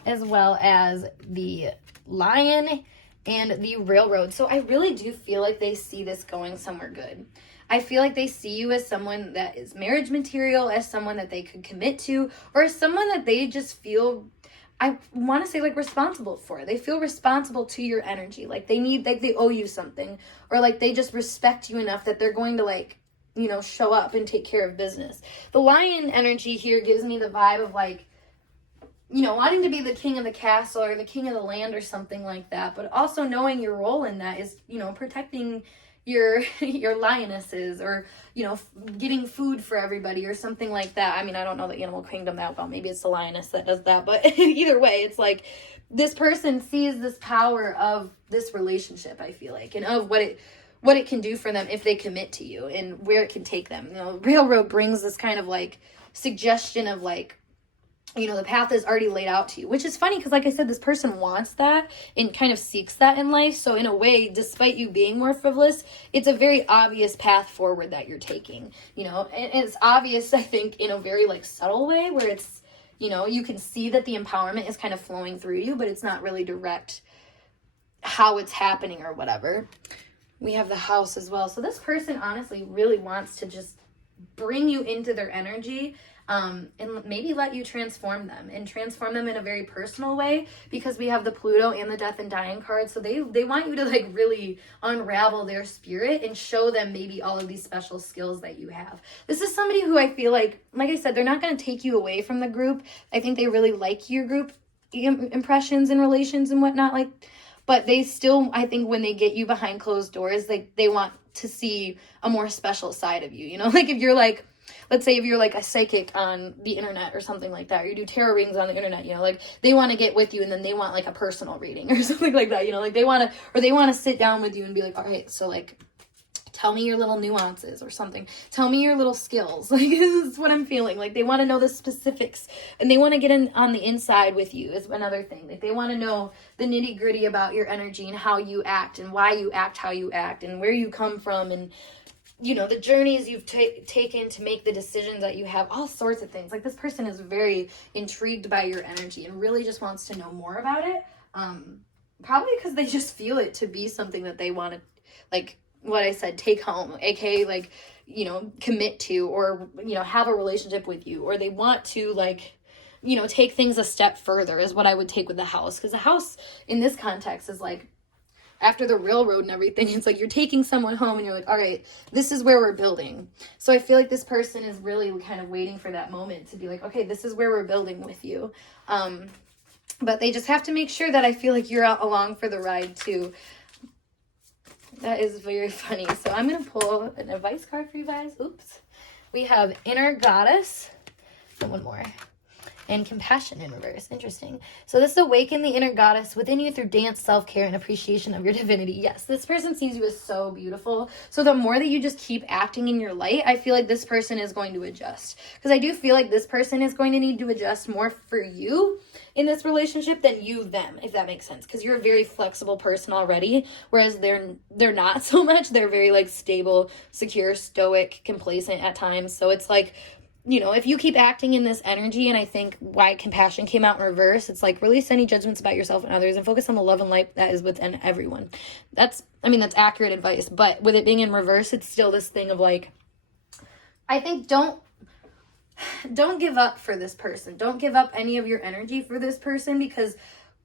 as well as the Lion and the Railroad. So I really do feel like they see this going somewhere good. I feel like they see you as someone that is marriage material, as someone that they could commit to, or as someone that they just feel, I want to say like responsible for. They feel responsible to your energy. Like they owe you something, or like they just respect you enough that they're going to like, you know, show up and take care of business. The Lion energy here gives me the vibe of like, you know, wanting to be the king of the castle or the king of the land or something like that, but also knowing your role in that is, you know, protecting your lionesses, or, you know, getting food for everybody or something like that. I mean, I don't know the animal kingdom that well. Maybe it's the lioness that does that, but either way, it's like this person sees this power of this relationship, I feel like, and of what it can do for them if they commit to you and where it can take them. You know, railroad brings this kind of like suggestion of like, you know, the path is already laid out to you, which is funny because like I said, this person wants that and kind of seeks that in life. So in a way, despite you being more frivolous, it's a very obvious path forward that you're taking, you know, and it's obvious, I think, in a very like subtle way where it's, you know, you can see that the empowerment is kind of flowing through you, but it's not really direct how it's happening or whatever. We have the House as well. So this person honestly really wants to just bring you into their energy, and maybe let you transform them in a very personal way, because we have the Pluto and the Death and Dying card. So they want you to like really unravel their spirit and show them maybe all of these special skills that you have. This is somebody who I feel like I said, they're not going to take you away from the group. I think they really like your group impressions and relations and whatnot, like, but they still, I think when they get you behind closed doors, like they want to see a more special side of you, you know, like if you're like, let's say if you're like a psychic on the internet or something like that, or you do tarot readings on the internet, you know, like they want to get with you and then they want like a personal reading or something like that, you know, like they want to sit down with you and be like, all right, so like, tell me your little nuances or something. Tell me your little skills. Like, this is what I'm feeling. Like, they want to know the specifics and they want to get in on the inside with you is another thing. Like, they want to know the nitty gritty about your energy and how you act and why you act how you act and where you come from and, you know, the journeys you've taken to make the decisions that you have, all sorts of things. Like, this person is very intrigued by your energy and really just wants to know more about it. Probably because they just feel it to be something that they want to, like, what I said, take home, aka like, you know, commit to, or, you know, have a relationship with you, or they want to like, you know, take things a step further is what I would take with the House. Because the House in this context is like, after the railroad and everything, it's like you're taking someone home and you're like, all right, this is where we're building. So I feel like this person is really kind of waiting for that moment to be like, okay, this is where we're building with you. But they just have to make sure that I feel like you're out along for the ride too. That is very funny. So I'm going to pull an advice card for you guys. Oops. We have Inner Goddess. And one more. And Compassion in reverse. Interesting. So this is awaken the inner goddess within you through dance, self-care, and appreciation of your divinity. Yes, this person sees you as so beautiful. So the more that you just keep acting in your light, I feel like this person is going to adjust. Because I do feel like this person is going to need to adjust more for you in this relationship than you them, if that makes sense. Because you're a very flexible person already, whereas they're not so much. They're very like stable, secure, stoic, complacent at times. So it's like, you know, if you keep acting in this energy, and I think why Compassion came out in reverse, it's like release any judgments about yourself and others and focus on the love and light that is within everyone. That's accurate advice, but with it being in reverse, it's still this thing of like, I think don't give up for this person. Don't give up any of your energy for this person, because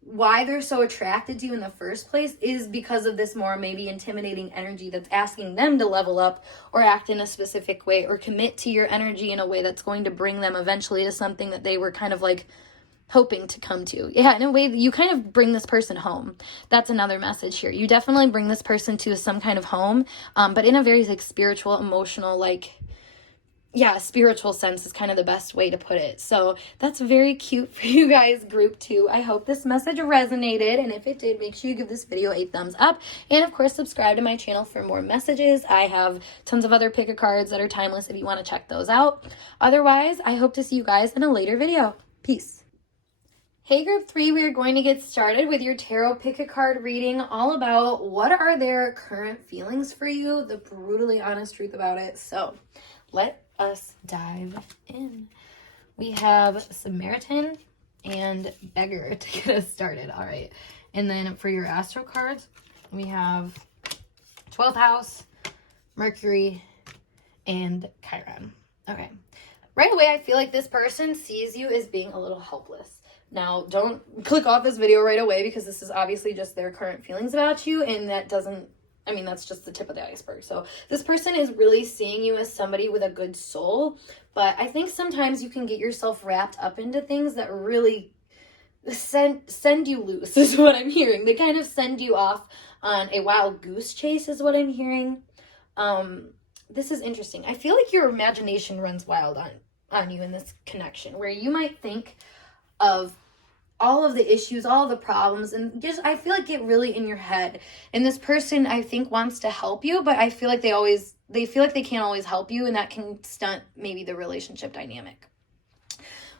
why they're so attracted to you in the first place is because of this more maybe intimidating energy that's asking them to level up or act in a specific way or commit to your energy in a way that's going to bring them eventually to something that they were kind of like hoping to come to. Yeah, in a way that you kind of bring this person home. That's another message here. You definitely bring this person to some kind of home, but in a very like spiritual, emotional, like, yeah, spiritual sense is kind of the best way to put it. So that's very cute for you guys, group 2. I hope this message resonated, and if it did, make sure you give this video a thumbs up, and of course subscribe to my channel for more messages. I have tons of other pick-a cards that are timeless if you want to check those out. Otherwise, I hope to see you guys in a later video. Peace. Hey group 3, we are going to get started with your tarot pick-a-card reading, all about what are their current feelings for you, the brutally honest truth about it. So let us dive in. We have Samaritan and Beggar to get us started. All right. And then for your astro cards, we have 12th house, Mercury, and Chiron. Okay. Right away, I feel like this person sees you as being a little helpless. Now, don't click off this video right away, because this is obviously just their current feelings about you, and that doesn't, that's just the tip of the iceberg. So this person is really seeing you as somebody with a good soul, but I think sometimes you can get yourself wrapped up into things that really send you loose, is what I'm hearing. They kind of send you off on a wild goose chase, is what I'm hearing. This is interesting. I feel like your imagination runs wild on you in this connection, where you might think of all of the issues, all of the problems, and just, I feel like, get really in your head. And this person, I think, wants to help you, but I feel like they feel like they can't always help you, and that can stunt maybe the relationship dynamic.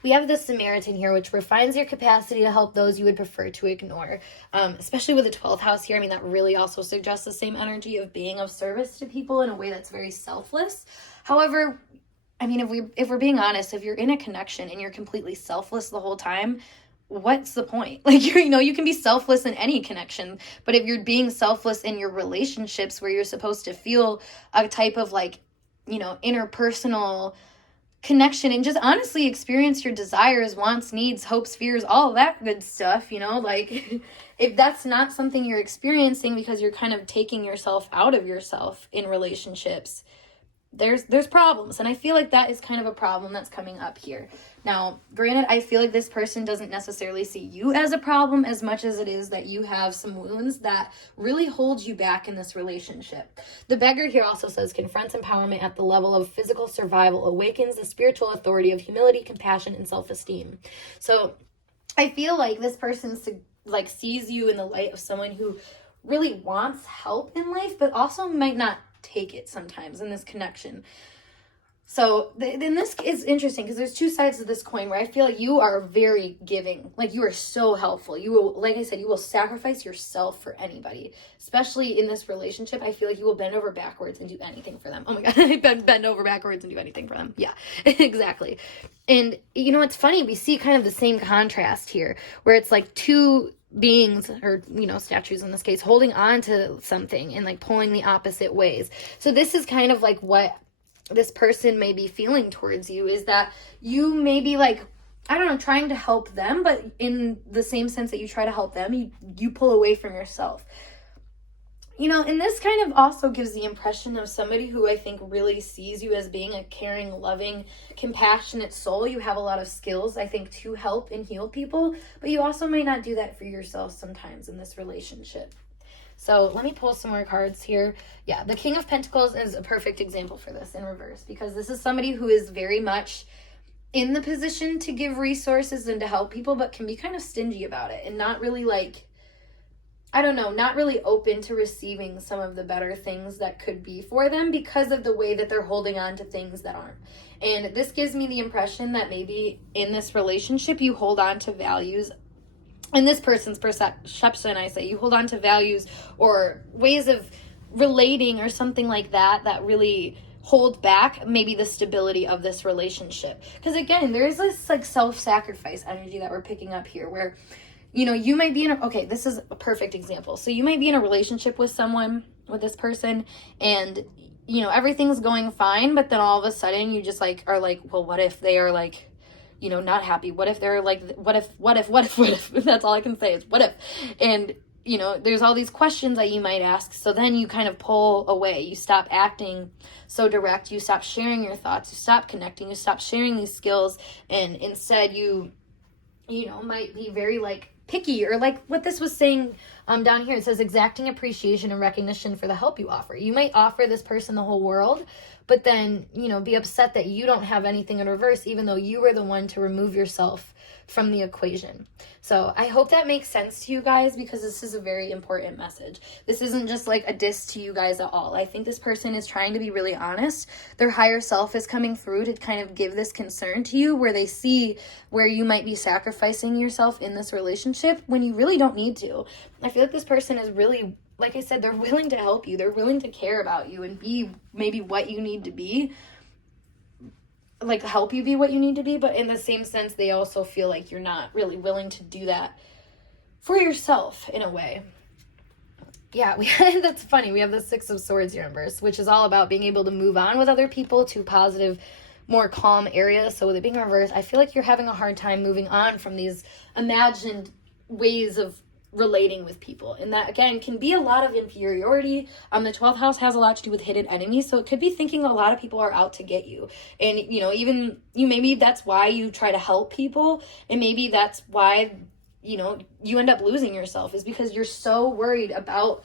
We have the Samaritan here, which refines your capacity to help those you would prefer to ignore. Especially with the 12th house here. I mean, that really also suggests the same energy of being of service to people in a way that's very selfless. However, I mean, if we're being honest, if you're in a connection and you're completely selfless the whole time, what's the point? Like, you can be selfless in any connection, but if you're being selfless in your relationships where you're supposed to feel a type of like, interpersonal connection and just honestly experience your desires, wants, needs, hopes, fears, all that good stuff, like if that's not something you're experiencing because you're kind of taking yourself out of yourself in relationships, there's problems. And I feel like that is kind of a problem that's coming up here. Now, granted, I feel like this person doesn't necessarily see you as a problem as much as it is that you have some wounds that really hold you back in this relationship. The beggar here also says, confronts empowerment at the level of physical survival, awakens the spiritual authority of humility, compassion, and self-esteem. So I feel like this person sees you in the light of someone who really wants help in life, but also might not take it sometimes in this connection. So then this is interesting because there's two sides of this coin where I feel like you are very giving. Like, you are so helpful. You will, like I said, you will sacrifice yourself for anybody, especially in this relationship. I feel like you will bend over backwards and do anything for them. Oh my God, bend over backwards and do anything for them. Yeah, exactly. And it's funny. We see kind of the same contrast here where it's like two beings, or statues in this case, holding on to something and like pulling the opposite ways. So this is kind of like what this person may be feeling towards you, is that you may be like, I don't know, trying to help them, but in the same sense that you try to help them, you pull away from yourself. And this kind of also gives the impression of somebody who I think really sees you as being a caring, loving, compassionate soul. You have a lot of skills, I think, to help and heal people, but you also may not do that for yourself sometimes in this relationship. So let me pull some more cards here. Yeah, the King of Pentacles is a perfect example for this in reverse, because this is somebody who is very much in the position to give resources and to help people, but can be kind of stingy about it and not really not really open to receiving some of the better things that could be for them because of the way that they're holding on to things that aren't. And this gives me the impression that maybe in this relationship you hold on to values. In this person's perception, I say, you hold on to values or ways of relating or something like that really hold back maybe the stability of this relationship. Because again, there is this like self-sacrifice energy that we're picking up here where, you might be okay, this is a perfect example. So you might be in a relationship with this person, and, everything's going fine, but then all of a sudden you just are like, well, what if they are not happy? What if they're like, what if? That's all I can say is what if? And, there's all these questions that you might ask. So then you kind of pull away. You stop acting so direct. You stop sharing your thoughts. You stop connecting. You stop sharing these skills. And instead you might be very picky, or like what this was saying down here. It says exacting appreciation and recognition for the help you offer. You might offer this person the whole world, but then, be upset that you don't have anything in reverse, even though you were the one to remove yourself from the equation. So I hope that makes sense to you guys, because this is a very important message. This isn't just like a diss to you guys at all. I think this person is trying to be really honest. Their higher self is coming through to kind of give this concern to you, where they see where you might be sacrificing yourself in this relationship when you really don't need to. I feel like this person is really, like I said, they're willing to help you. They're willing to care about you and be maybe what you need to be, help you be what you need to be. But in the same sense, they also feel like you're not really willing to do that for yourself in a way. Yeah, that's funny. We have the Six of Swords here in verse, which is all about being able to move on with other people to positive, more calm areas. So with it being reversed, I feel like you're having a hard time moving on from these imagined ways of relating with people, and that again can be a lot of inferiority. The 12th house has a lot to do with hidden enemies, so it could be thinking a lot of people are out to get you, and even you, maybe that's why you try to help people, and maybe that's why you end up losing yourself, is because you're so worried about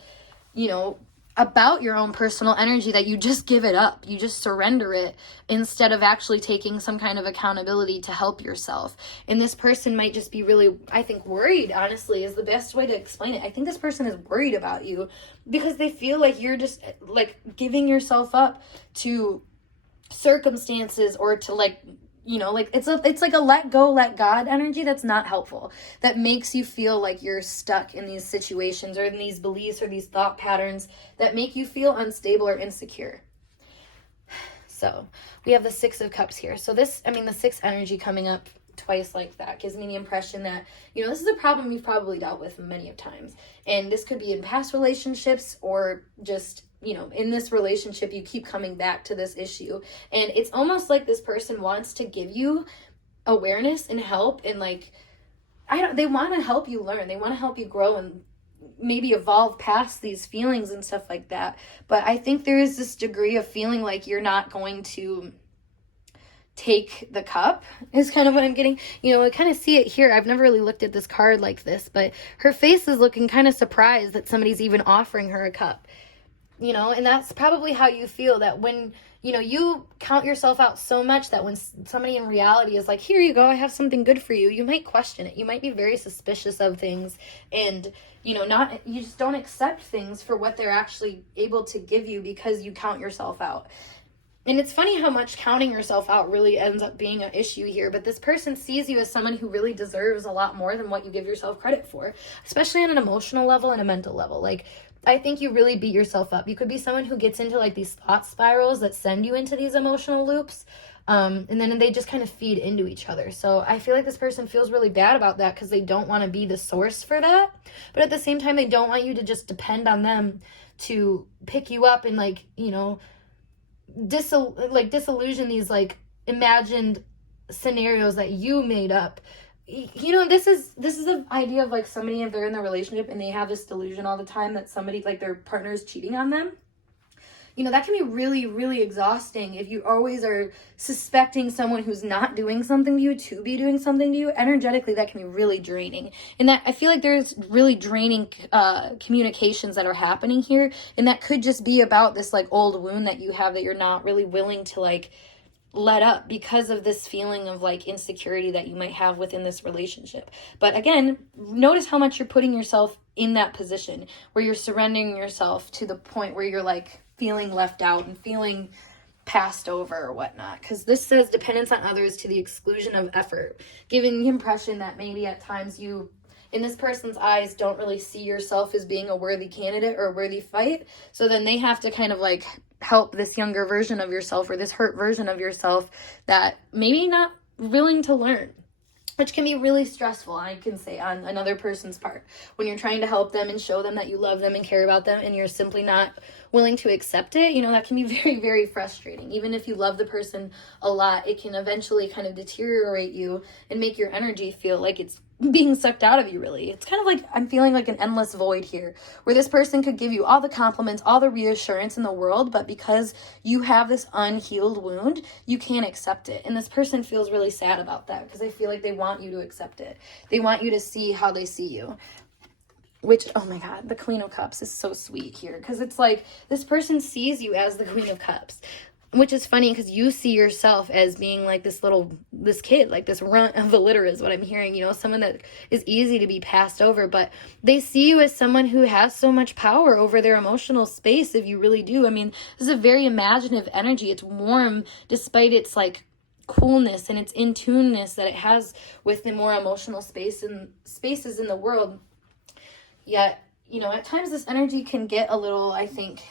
about your own personal energy that you just give it up. You just surrender it instead of actually taking some kind of accountability to help yourself. And this person might just be really, I think, worried, honestly, is the best way to explain it. I think this person is worried about you because they feel like you're just like giving yourself up to circumstances or to like, you know, like it's like a let go, let God energy that's not helpful, that makes you feel like you're stuck in these situations or in these beliefs or these thought patterns that make you feel unstable or insecure. So we have the Six of Cups here. So this, I mean, the Six energy coming up twice like that gives me the impression that, you know, this is a problem you've probably dealt with many of times. And this could be in past relationships or just, you know, in this relationship, you keep coming back to this issue. And it's almost like this person wants to give you awareness and help and like, they want to help you learn. They want to help you grow and maybe evolve past these feelings and stuff like that. But I think there is this degree of feeling like you're not going to take the cup is kind of what I'm getting. You know, I kind of see it here. I've never really looked at this card like this, but her face is looking kind of surprised that somebody's even offering her a cup. You know, and that's probably how you feel, that when, you know, you count yourself out so much that when somebody in reality is like, here you go, I have something good for you, you might question it. You might be very suspicious of things and, you know, you just don't accept things for what they're actually able to give you because you count yourself out. And it's funny how much counting yourself out really ends up being an issue here. But this person sees you as someone who really deserves a lot more than what you give yourself credit for, especially on an emotional level and a mental level. Like, I think you really beat yourself up. You could be someone who gets into like these thought spirals that send you into these emotional loops. And then they just kind of feed into each other. So I feel like this person feels really bad about that because they don't want to be the source for that. But at the same time, they don't want you to just depend on them to pick you up and like, you know, disillusion these like imagined scenarios that you made up. You know, this is the idea of like somebody, if they're in their relationship and they have this delusion all the time that somebody, like their partner, is cheating on them. You know, that can be really, really exhausting if you always are suspecting someone who's not doing something to you to be doing something to you. Energetically, that can be really draining. And that I feel like there's really draining communications that are happening here. And that could just be about this like old wound that you have that you're not really willing to like let up because of this feeling of like insecurity that you might have within this relationship. But again, notice how much you're putting yourself in that position where you're surrendering yourself to the point where you're like feeling left out and feeling passed over or whatnot. Because this says dependence on others to the exclusion of effort, giving the impression that maybe at times you, in this person's eyes, don't really see yourself as being a worthy candidate or a worthy fight. So then they have to kind of like help this younger version of yourself or this hurt version of yourself that maybe not willing to learn, which can be really stressful, I can say, on another person's part. When you're trying to help them and show them that you love them and care about them and you're simply not willing to accept it, you know, that can be very, very frustrating. Even if you love the person a lot, it can eventually kind of deteriorate you and make your energy feel like it's being sucked out of you, really. It's kind of like I'm feeling like an endless void here where this person could give you all the compliments, all the reassurance in the world, but because you have this unhealed wound, you can't accept it. And this person feels really sad about that because they feel like they want you to accept it. They want you to see how they see you. Which, oh my God, the Queen of Cups is so sweet here because it's like this person sees you as the Queen of Cups. Which is funny because you see yourself as being like this kid, like this runt of the litter is what I'm hearing, you know, someone that is easy to be passed over, but they see you as someone who has so much power over their emotional space if you really do. I mean, this is a very imaginative energy. It's warm despite its like coolness and its in-tuneness that it has with the more emotional spaces in the world. Yet, you know, at times this energy can get a little, I think,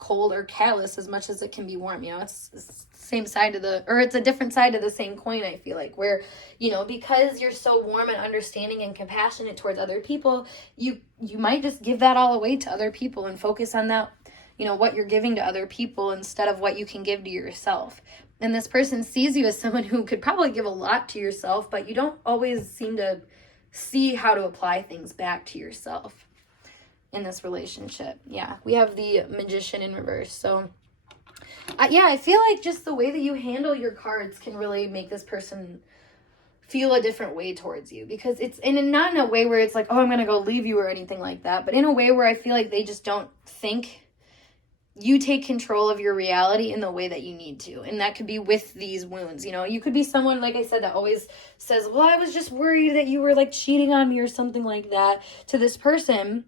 cold or callous as much as it can be warm. You know, it's the same side of it's a different side of the same coin, I feel like, where, you know, because you're so warm and understanding and compassionate towards other people, you might just give that all away to other people and focus on that, you know, what you're giving to other people instead of what you can give to yourself. And this person sees you as someone who could probably give a lot to yourself, but you don't always seem to see how to apply things back to yourself in this relationship. Yeah, we have the Magician in reverse. So I feel like just the way that you handle your cards can really make this person feel a different way towards you, because it's not in a way where it's like, oh, I'm gonna go leave you or anything like that, but in a way where I feel like they just don't think you take control of your reality in the way that you need to. And that could be with these wounds. You could be someone, like I said, that always says, well, I was just worried that you were like cheating on me or something like that to this person.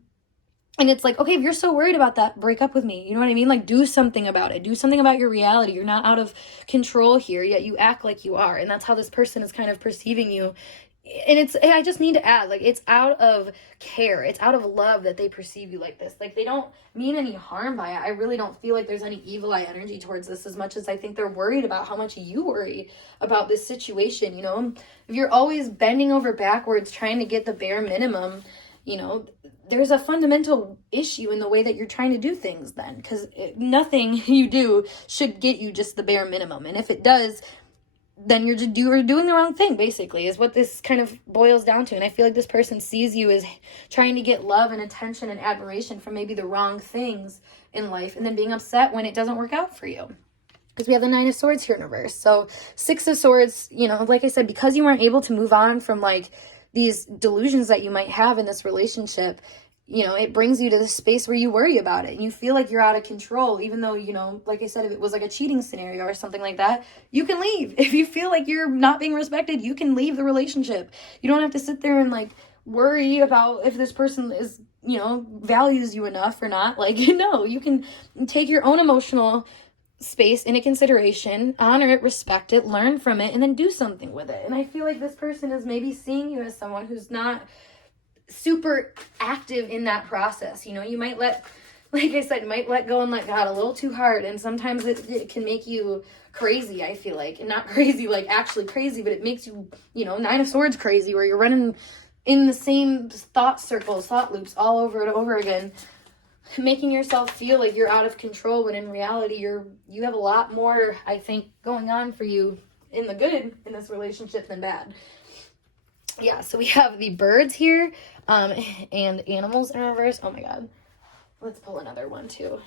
And it's like, okay, if you're so worried about that, break up with me. You know what I mean? Like, do something about it. Do something about your reality. You're not out of control here, yet you act like you are. And that's how this person is kind of perceiving you. And I just need to add, like, it's out of care. It's out of love that they perceive you like this. Like, they don't mean any harm by it. I really don't feel like there's any evil eye energy towards this, as much as I think they're worried about how much you worry about this situation. If you're always bending over backwards trying to get the bare minimum, there's a fundamental issue in the way that you're trying to do things then, because nothing you do should get you just the bare minimum. And if it does, then you're doing the wrong thing, basically, is what this kind of boils down to. And I feel like this person sees you as trying to get love and attention and admiration from maybe the wrong things in life, and then being upset when it doesn't work out for you. Because we have the 9 of Swords here in reverse. So 6 of Swords, like I said, because you weren't able to move on from like these delusions that you might have in this relationship, it brings you to this space where you worry about it and you feel like you're out of control, even though, like I said, if it was like a cheating scenario or something like that, you can leave. If you feel like you're not being respected, you can leave the relationship. You don't have to sit there and like worry about if this person is, values you enough or not. Like, no, you can take your own emotional space into consideration, honor it, respect it, learn from it, and then do something with it. And I feel like this person is maybe seeing you as someone who's not super active in that process. You might like I said, might let go and let God a little too hard, and sometimes it can make you crazy, I feel like. And not crazy like actually crazy, but it makes you, 9 of Swords crazy, where you're running in the same thought circles, thought loops all over and over again, making yourself feel like you're out of control, when in reality you have a lot more, I think, going on for you in the good in this relationship than bad. Yeah, so we have the birds here, and animals in reverse. Oh my god. Let's pull another one too.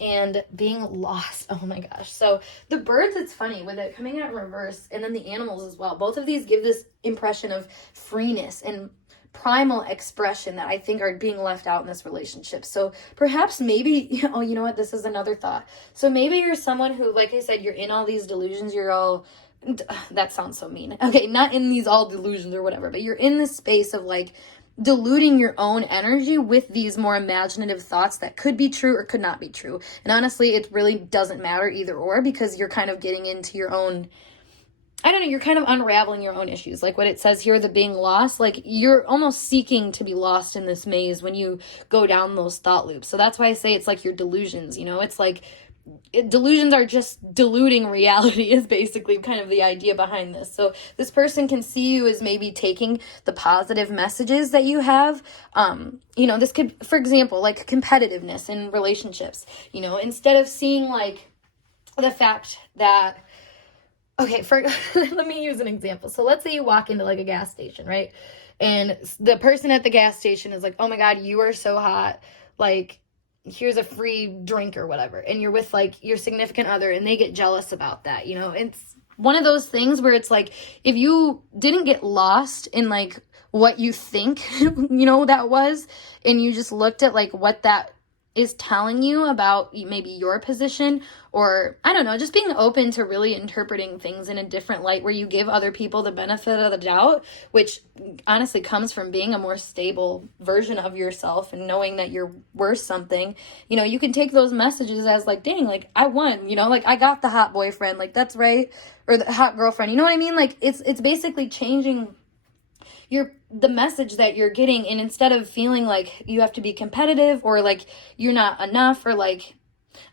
And being lost. Oh my gosh. So the birds, it's funny with it coming out in reverse, and then the animals as well. Both of these give this impression of freeness and primal expression that I think are being left out in this relationship. So perhaps maybe, oh, you know what? This is another thought. So maybe you're someone who, like I said, you're in all these delusions. You're all, that sounds so mean. Okay, not in these all delusions or whatever, but you're in this space of like diluting your own energy with these more imaginative thoughts that could be true or could not be true. And honestly, it really doesn't matter either or, because you're kind of getting into your own, I don't know, you're kind of unraveling your own issues. Like what it says here, the being lost, like you're almost seeking to be lost in this maze when you go down those thought loops. So that's why I say it's like your delusions, it's like delusions are just diluting reality is basically kind of the idea behind this. So this person can see you as maybe taking the positive messages that you have. This could, for example, like competitiveness in relationships, instead of seeing like the fact that, okay, let me use an example. So let's say you walk into like a gas station, right? And the person at the gas station is like, oh my God, you are so hot. Like, here's a free drink or whatever. And you're with like your significant other and they get jealous about that. It's one of those things where it's like, if you didn't get lost in like what you think, that was, and you just looked at like what that is telling you about maybe your position, or I don't know, just being open to really interpreting things in a different light, where you give other people the benefit of the doubt, which honestly comes from being a more stable version of yourself and knowing that you're worth something. You can take those messages as like, dang, like I won, like I got the hot boyfriend, like that's right, or the hot girlfriend, you know what I mean? Like it's basically changing the message that you're getting, and instead of feeling like you have to be competitive or like you're not enough, or like,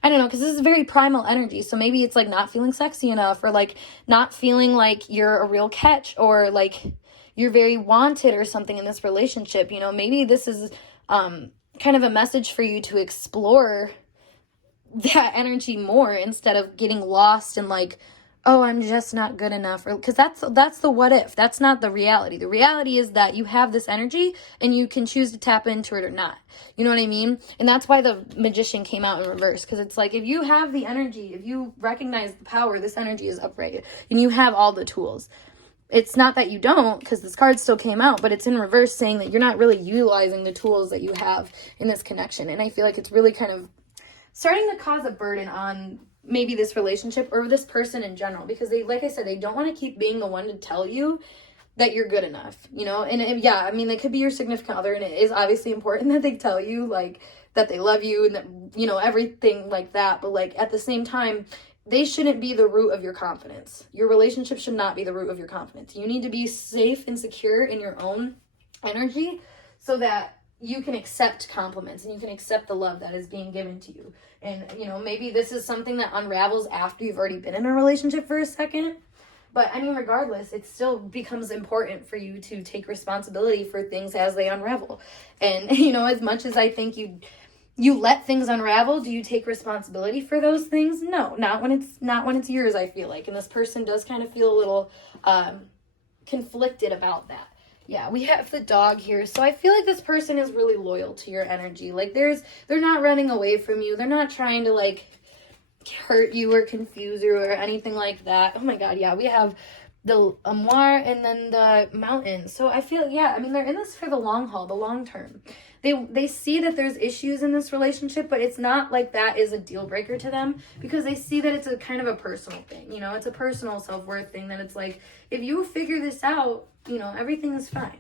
I don't know, because this is very primal energy, so maybe it's like not feeling sexy enough, or like not feeling like you're a real catch, or like you're very wanted or something in this relationship. Maybe this is kind of a message for you to explore that energy more, instead of getting lost in like, oh, I'm just not good enough, or because that's the what if. That's not the reality. The reality is that you have this energy and you can choose to tap into it or not. You know what I mean? And that's why the Magician came out in reverse, because it's like, if you have the energy, if you recognize the power, this energy is upright and you have all the tools. It's not that you don't, because this card still came out, but it's in reverse, saying that you're not really utilizing the tools that you have in this connection. And I feel like it's really kind of starting to cause a burden on maybe this relationship or this person in general, because they, like I said, they don't want to keep being the one to tell you that you're good enough, you know? And yeah, I mean, they could be your significant other, and it is obviously important that they tell you, like, that they love you and that, you know, everything like that. But, like, at the same time, they shouldn't be the root of your confidence. Your relationship should not be the root of your confidence. You need to be safe and secure in your own energy so that you can accept compliments and you can accept the love that is being given to you. And, you know, maybe this is something that unravels after you've already been in a relationship for a second. But, I mean, regardless, it still becomes important for you to take responsibility for things as they unravel. And, you know, as much as I think you let things unravel, do you take responsibility for those things? No, not when it's yours, I feel like. And this person does kind of feel a little conflicted about that. Yeah, we have the dog here. So I feel like this person is really loyal to your energy. Like, they're not running away from you. They're not trying to, like, hurt you or confuse you or anything like that. Oh my god, yeah, we have the Amour and then the Mountain. So I feel, yeah, I mean, they're in this for the long haul, the long term. They see that there's issues in this relationship, but it's not like that is a deal breaker to them, because they see that it's a kind of a personal thing, you know, it's a personal self-worth thing, that it's like, if you figure this out, you know, everything is fine.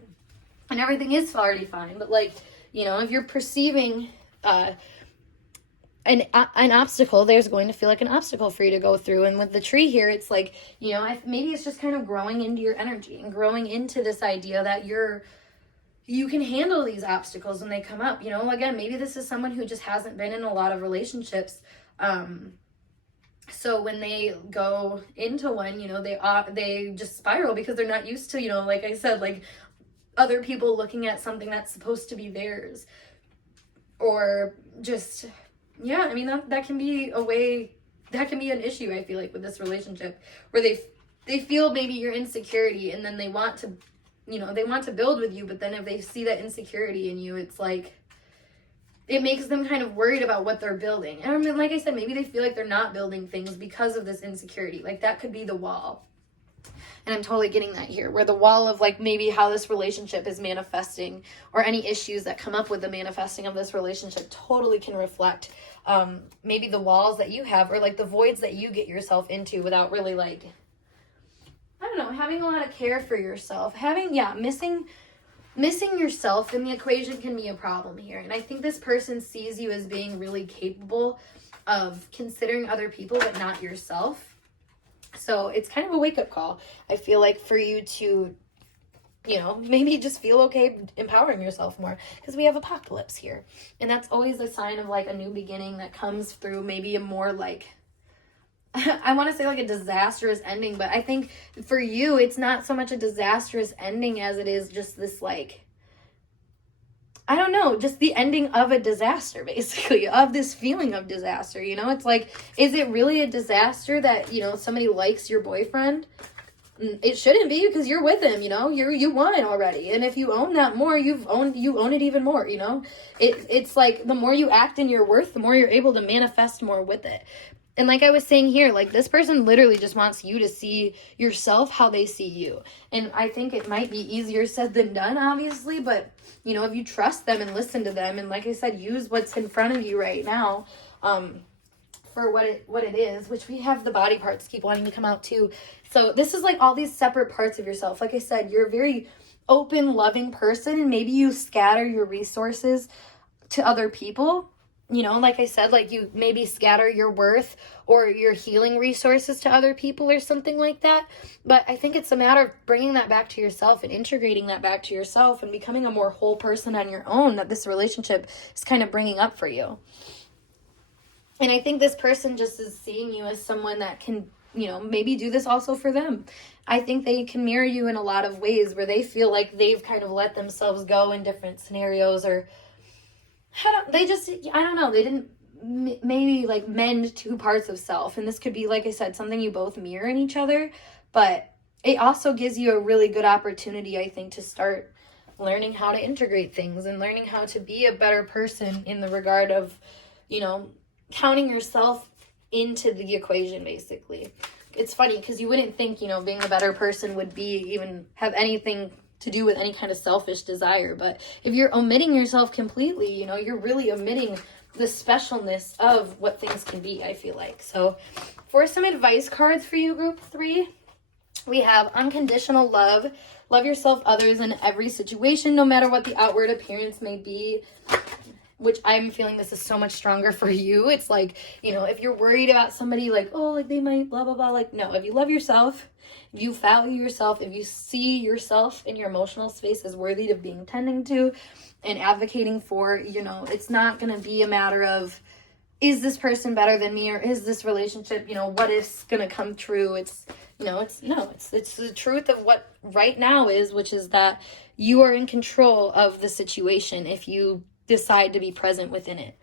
And everything is already fine, but, like, you know, if you're perceiving an obstacle, there's going to feel like an obstacle for you to go through. And with the tree here, it's like, you know, maybe it's just kind of growing into your energy and growing into this idea that you can handle these obstacles when they come up. You know, again, maybe this is someone who just hasn't been in a lot of relationships. So when they go into one, you know, they just spiral because they're not used to, you know, like I said, like, other people looking at something that's supposed to be theirs. Or just, yeah, I mean, that can be that can be an issue, I feel like, with this relationship, where they feel maybe your insecurity, and then they want to, you know, they want to build with you, but then if they see that insecurity in you, it's like, it makes them kind of worried about what they're building. And I mean, like I said, maybe they feel like they're not building things because of this insecurity. Like, that could be the wall. And I'm totally getting that here, where the wall of, like, maybe how this relationship is manifesting, or any issues that come up with the manifesting of this relationship, totally can reflect maybe the walls that you have, or, like, the voids that you get yourself into without really, like, I don't know, having a lot of care for yourself. Missing yourself in the equation can be a problem here. And I think this person sees you as being really capable of considering other people, but not yourself. So it's kind of a wake-up call, I feel like, for you to, you know, maybe just feel okay empowering yourself more, because we have apocalypse here. And that's always a sign of, like, a new beginning that comes through maybe a more, like, I want to say, like, a disastrous ending, but I think for you, it's not so much a disastrous ending as it is just this, like, I don't know, just the ending of a disaster, basically, of this feeling of disaster, you know? It's like, is it really a disaster that, you know, somebody likes your boyfriend? It shouldn't be, because you're with him, you know? You won already, and if you own that more, you own it even more, you know? It's like, the more you act in your worth, the more you're able to manifest more with it. And like I was saying here, like, this person literally just wants you to see yourself how they see you. And I think it might be easier said than done, obviously, but, you know, if you trust them and listen to them, and like I said, use what's in front of you right now for what it is, which we have the body parts keep wanting to come out too. So this is like all these separate parts of yourself. Like I said, you're a very open, loving person, and maybe you scatter your resources to other people. You know, like I said, like, you maybe scatter your worth or your healing resources to other people or something like that. But I think it's a matter of bringing that back to yourself and integrating that back to yourself and becoming a more whole person on your own, that this relationship is kind of bringing up for you. And I think this person just is seeing you as someone that can, you know, maybe do this also for them. I think they can mirror you in a lot of ways where they feel like they've kind of let themselves go in different scenarios, or they didn't maybe, like, mend two parts of self. And this could be, like I said, something you both mirror in each other, but it also gives you a really good opportunity, I think, to start learning how to integrate things and learning how to be a better person in the regard of, you know, counting yourself into the equation, basically. It's funny because you wouldn't think, you know, being a better person would even have anything to do with any kind of selfish desire. But if you're omitting yourself completely, you know, you're really omitting the specialness of what things can be, I feel like. So for some advice cards for you, group 3, we have unconditional love. Love yourself, others, in every situation, no matter what the outward appearance may be, which I'm feeling this is so much stronger for you. It's like, you know, if you're worried about somebody like, oh, like they might blah, blah, blah. Like, no, if you love yourself, if you value yourself, if you see yourself in your emotional space as worthy of being tending to and advocating for, you know, it's not going to be a matter of, is this person better than me, or is this relationship, you know, what is going to come true? It's, you know, it's the truth of what right now is, which is that you are in control of the situation if you decide to be present within it.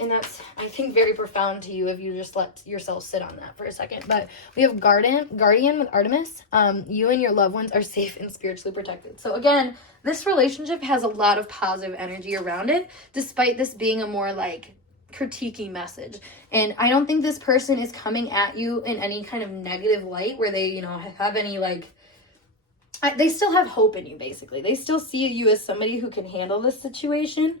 And that's, I think, very profound to you if you just let yourself sit on that for a second. But we have Guardian with Artemis. You and your loved ones are safe and spiritually protected. So again, this relationship has a lot of positive energy around it, despite this being a more like critiquing message. And I don't think this person is coming at you in any kind of negative light where they, you know, have any like, they still have hope in you, basically. They still see you as somebody who can handle this situation.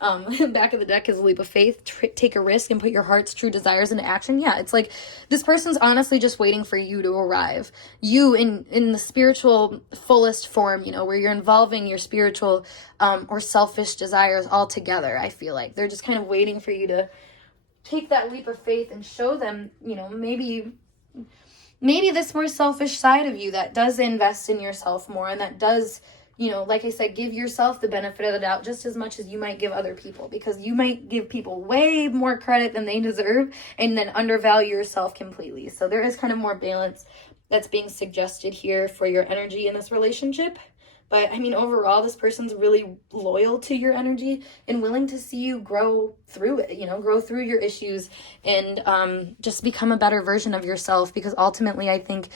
Back of the deck is a leap of faith. Take a risk and put your heart's true desires into action. Yeah, it's like this person's honestly just waiting for you to arrive. You in the spiritual fullest form, you know, where you're involving your spiritual or selfish desires all together. I feel like they're just kind of waiting for you to take that leap of faith and show them, you know, maybe this more selfish side of you that does invest in yourself more, and that does, you know, like I said, give yourself the benefit of the doubt just as much as you might give other people, because you might give people way more credit than they deserve and then undervalue yourself completely. So there is kind of more balance that's being suggested here for your energy in this relationship. But I mean, overall, this person's really loyal to your energy and willing to see you grow through it, you know, grow through your issues and just become a better version of yourself. Because ultimately, I think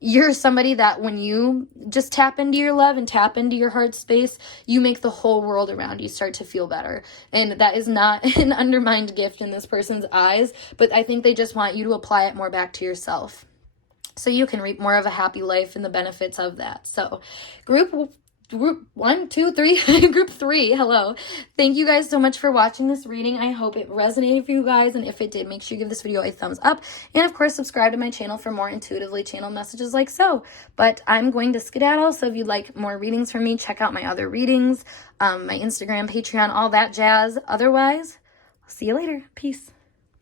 you're somebody that when you just tap into your love and tap into your heart space, you make the whole world around you start to feel better. And that is not an undermined gift in this person's eyes, but I think they just want you to apply it more back to yourself, so you can reap more of a happy life and the benefits of that. So group 1, 2, 3, group 3, hello. Thank you guys so much for watching this reading. I hope it resonated for you guys. And if it did, make sure you give this video a thumbs up. And of course, subscribe to my channel for more intuitively channeled messages like so. But I'm going to skedaddle. So if you'd like more readings from me, check out my other readings, my Instagram, Patreon, all that jazz. Otherwise, I'll see you later. Peace.